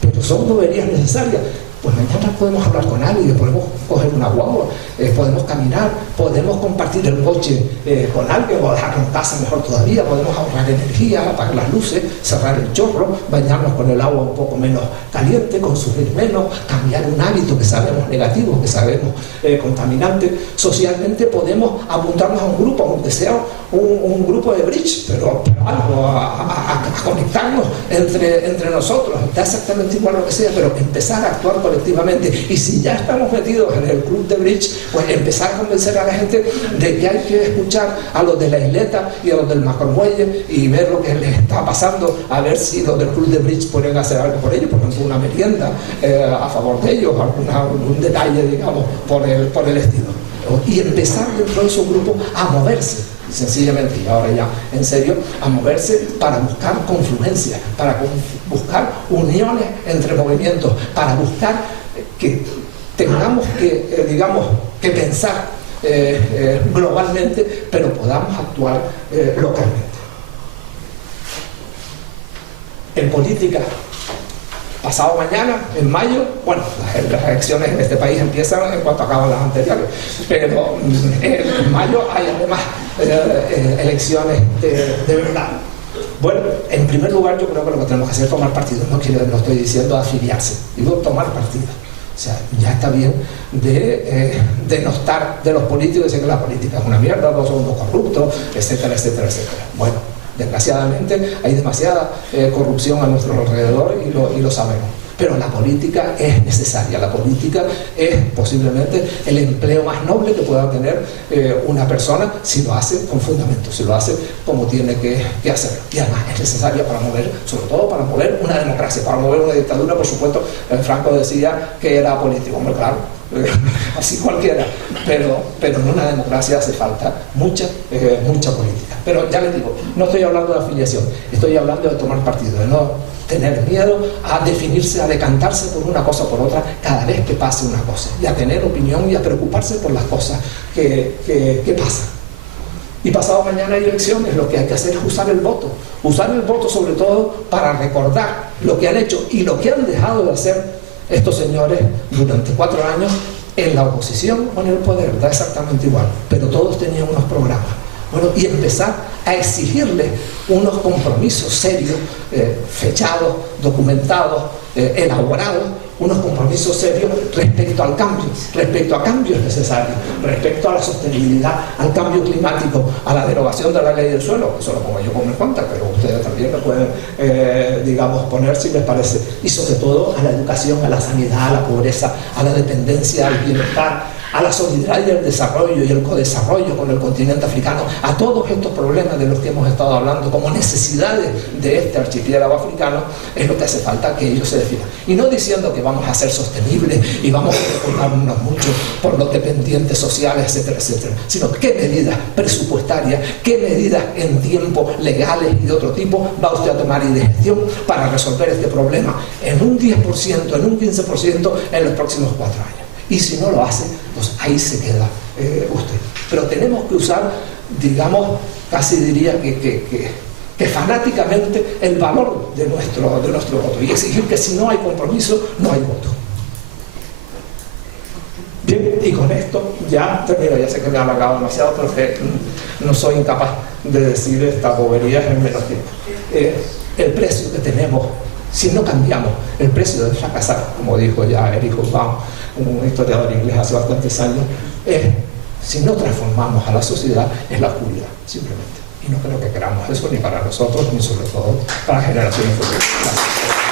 pero son boberías necesarias. Pues mañana podemos hablar con alguien, podemos coger una guagua, podemos caminar, podemos compartir el coche con alguien, o dejarlo en casa mejor todavía, podemos ahorrar energía, apagar las luces, cerrar el chorro, bañarnos con el agua un poco menos caliente, consumir menos, cambiar un hábito que sabemos negativo, que sabemos contaminante. Socialmente podemos apuntarnos a un grupo, aunque sea un grupo de bridge, pero algo, a conectarnos entre nosotros. Da exactamente igual lo que sea, pero empezar a actuar colectivamente. Y si ya estamos metidos en el club de bridge, pues empezar a convencer a la gente de que hay que escuchar a los de la isleta y a los del macromuelle y ver lo que les está pasando, a ver si los del club de bridge pueden hacer algo por ellos, por ejemplo una merienda a favor de ellos, algún detalle, digamos, por el estilo. Y empezar dentro de esos grupos a moverse. sencillamente, y ahora ya en serio, a moverse para buscar confluencias, para buscar uniones entre movimientos, para buscar que tengamos que, digamos, que pensar globalmente, pero podamos actuar localmente. En política, pasado mañana, en mayo, bueno, las elecciones en este país empiezan en cuanto acaban las anteriores, pero en mayo hay además elecciones de verdad. Bueno, en primer lugar, yo creo que lo que tenemos que hacer es tomar partido. No estoy diciendo afiliarse, digo tomar partido. O sea, ya está bien de denostar de los políticos y decir que la política es una mierda, todos son unos corruptos, etcétera, etcétera, etcétera. Bueno, desgraciadamente hay demasiada corrupción a nuestro alrededor y lo sabemos. Pero la política es necesaria, la política es posiblemente el empleo más noble que pueda tener una persona si lo hace con fundamento, si lo hace como tiene que hacerlo. Y además es necesaria para mover, sobre todo para mover una democracia, para mover una dictadura. Por supuesto, Franco decía que era político, hombre, claro, así cualquiera, pero en una democracia hace falta mucha política. Pero ya les digo, no estoy hablando de afiliación, estoy hablando de tomar partido, de no tener miedo a definirse, a decantarse por una cosa o por otra cada vez que pase una cosa, y a tener opinión y a preocuparse por las cosas que pasan. Y pasado mañana hay elecciones, lo que hay que hacer es usar el voto sobre todo para recordar lo que han hecho y lo que han dejado de hacer estos señores durante 4 años en la oposición o en el poder, da exactamente igual, pero todos tenían unos programas. Bueno, y empezar a exigirles unos compromisos serios, fechados, documentados, elaborados, unos compromisos serios respecto al cambio, respecto a cambios necesarios, respecto a la sostenibilidad, al cambio climático, a la derogación de la ley del suelo. Eso lo pongo yo por mi cuenta, pero ustedes también lo pueden, digamos, poner si les parece. Y sobre todo a la educación, a la sanidad, a la pobreza, a la dependencia, al bienestar, a la solidaridad y el desarrollo y el codesarrollo con el continente africano, a todos estos problemas de los que hemos estado hablando como necesidades de este archipiélago africano, es lo que hace falta que ellos se definan. Y no diciendo que vamos a ser sostenibles y vamos a preocuparnos mucho por los dependientes sociales, etcétera, etcétera, sino qué medidas presupuestarias, qué medidas en tiempo legales y de otro tipo va usted a tomar y de gestión para resolver este problema en un 10%, en un 15% en los próximos 4 años. Y si no lo hace, pues ahí se queda usted. Pero tenemos que usar, digamos, casi diría que fanáticamente el valor de nuestro voto y exigir que si no hay compromiso, no hay voto. Bien, y con esto ya termino. Ya sé que me he alargado demasiado, pero que no soy incapaz de decir estas boberías en menos tiempo. El precio que tenemos, si no cambiamos el precio de fracasar, como dijo ya Erich Hobsbawm, un historiador inglés hace bastantes años, si no transformamos a la sociedad, es la oscuridad, simplemente. Y no creo que queramos eso ni para nosotros, ni sobre todo para generaciones futuras. Gracias.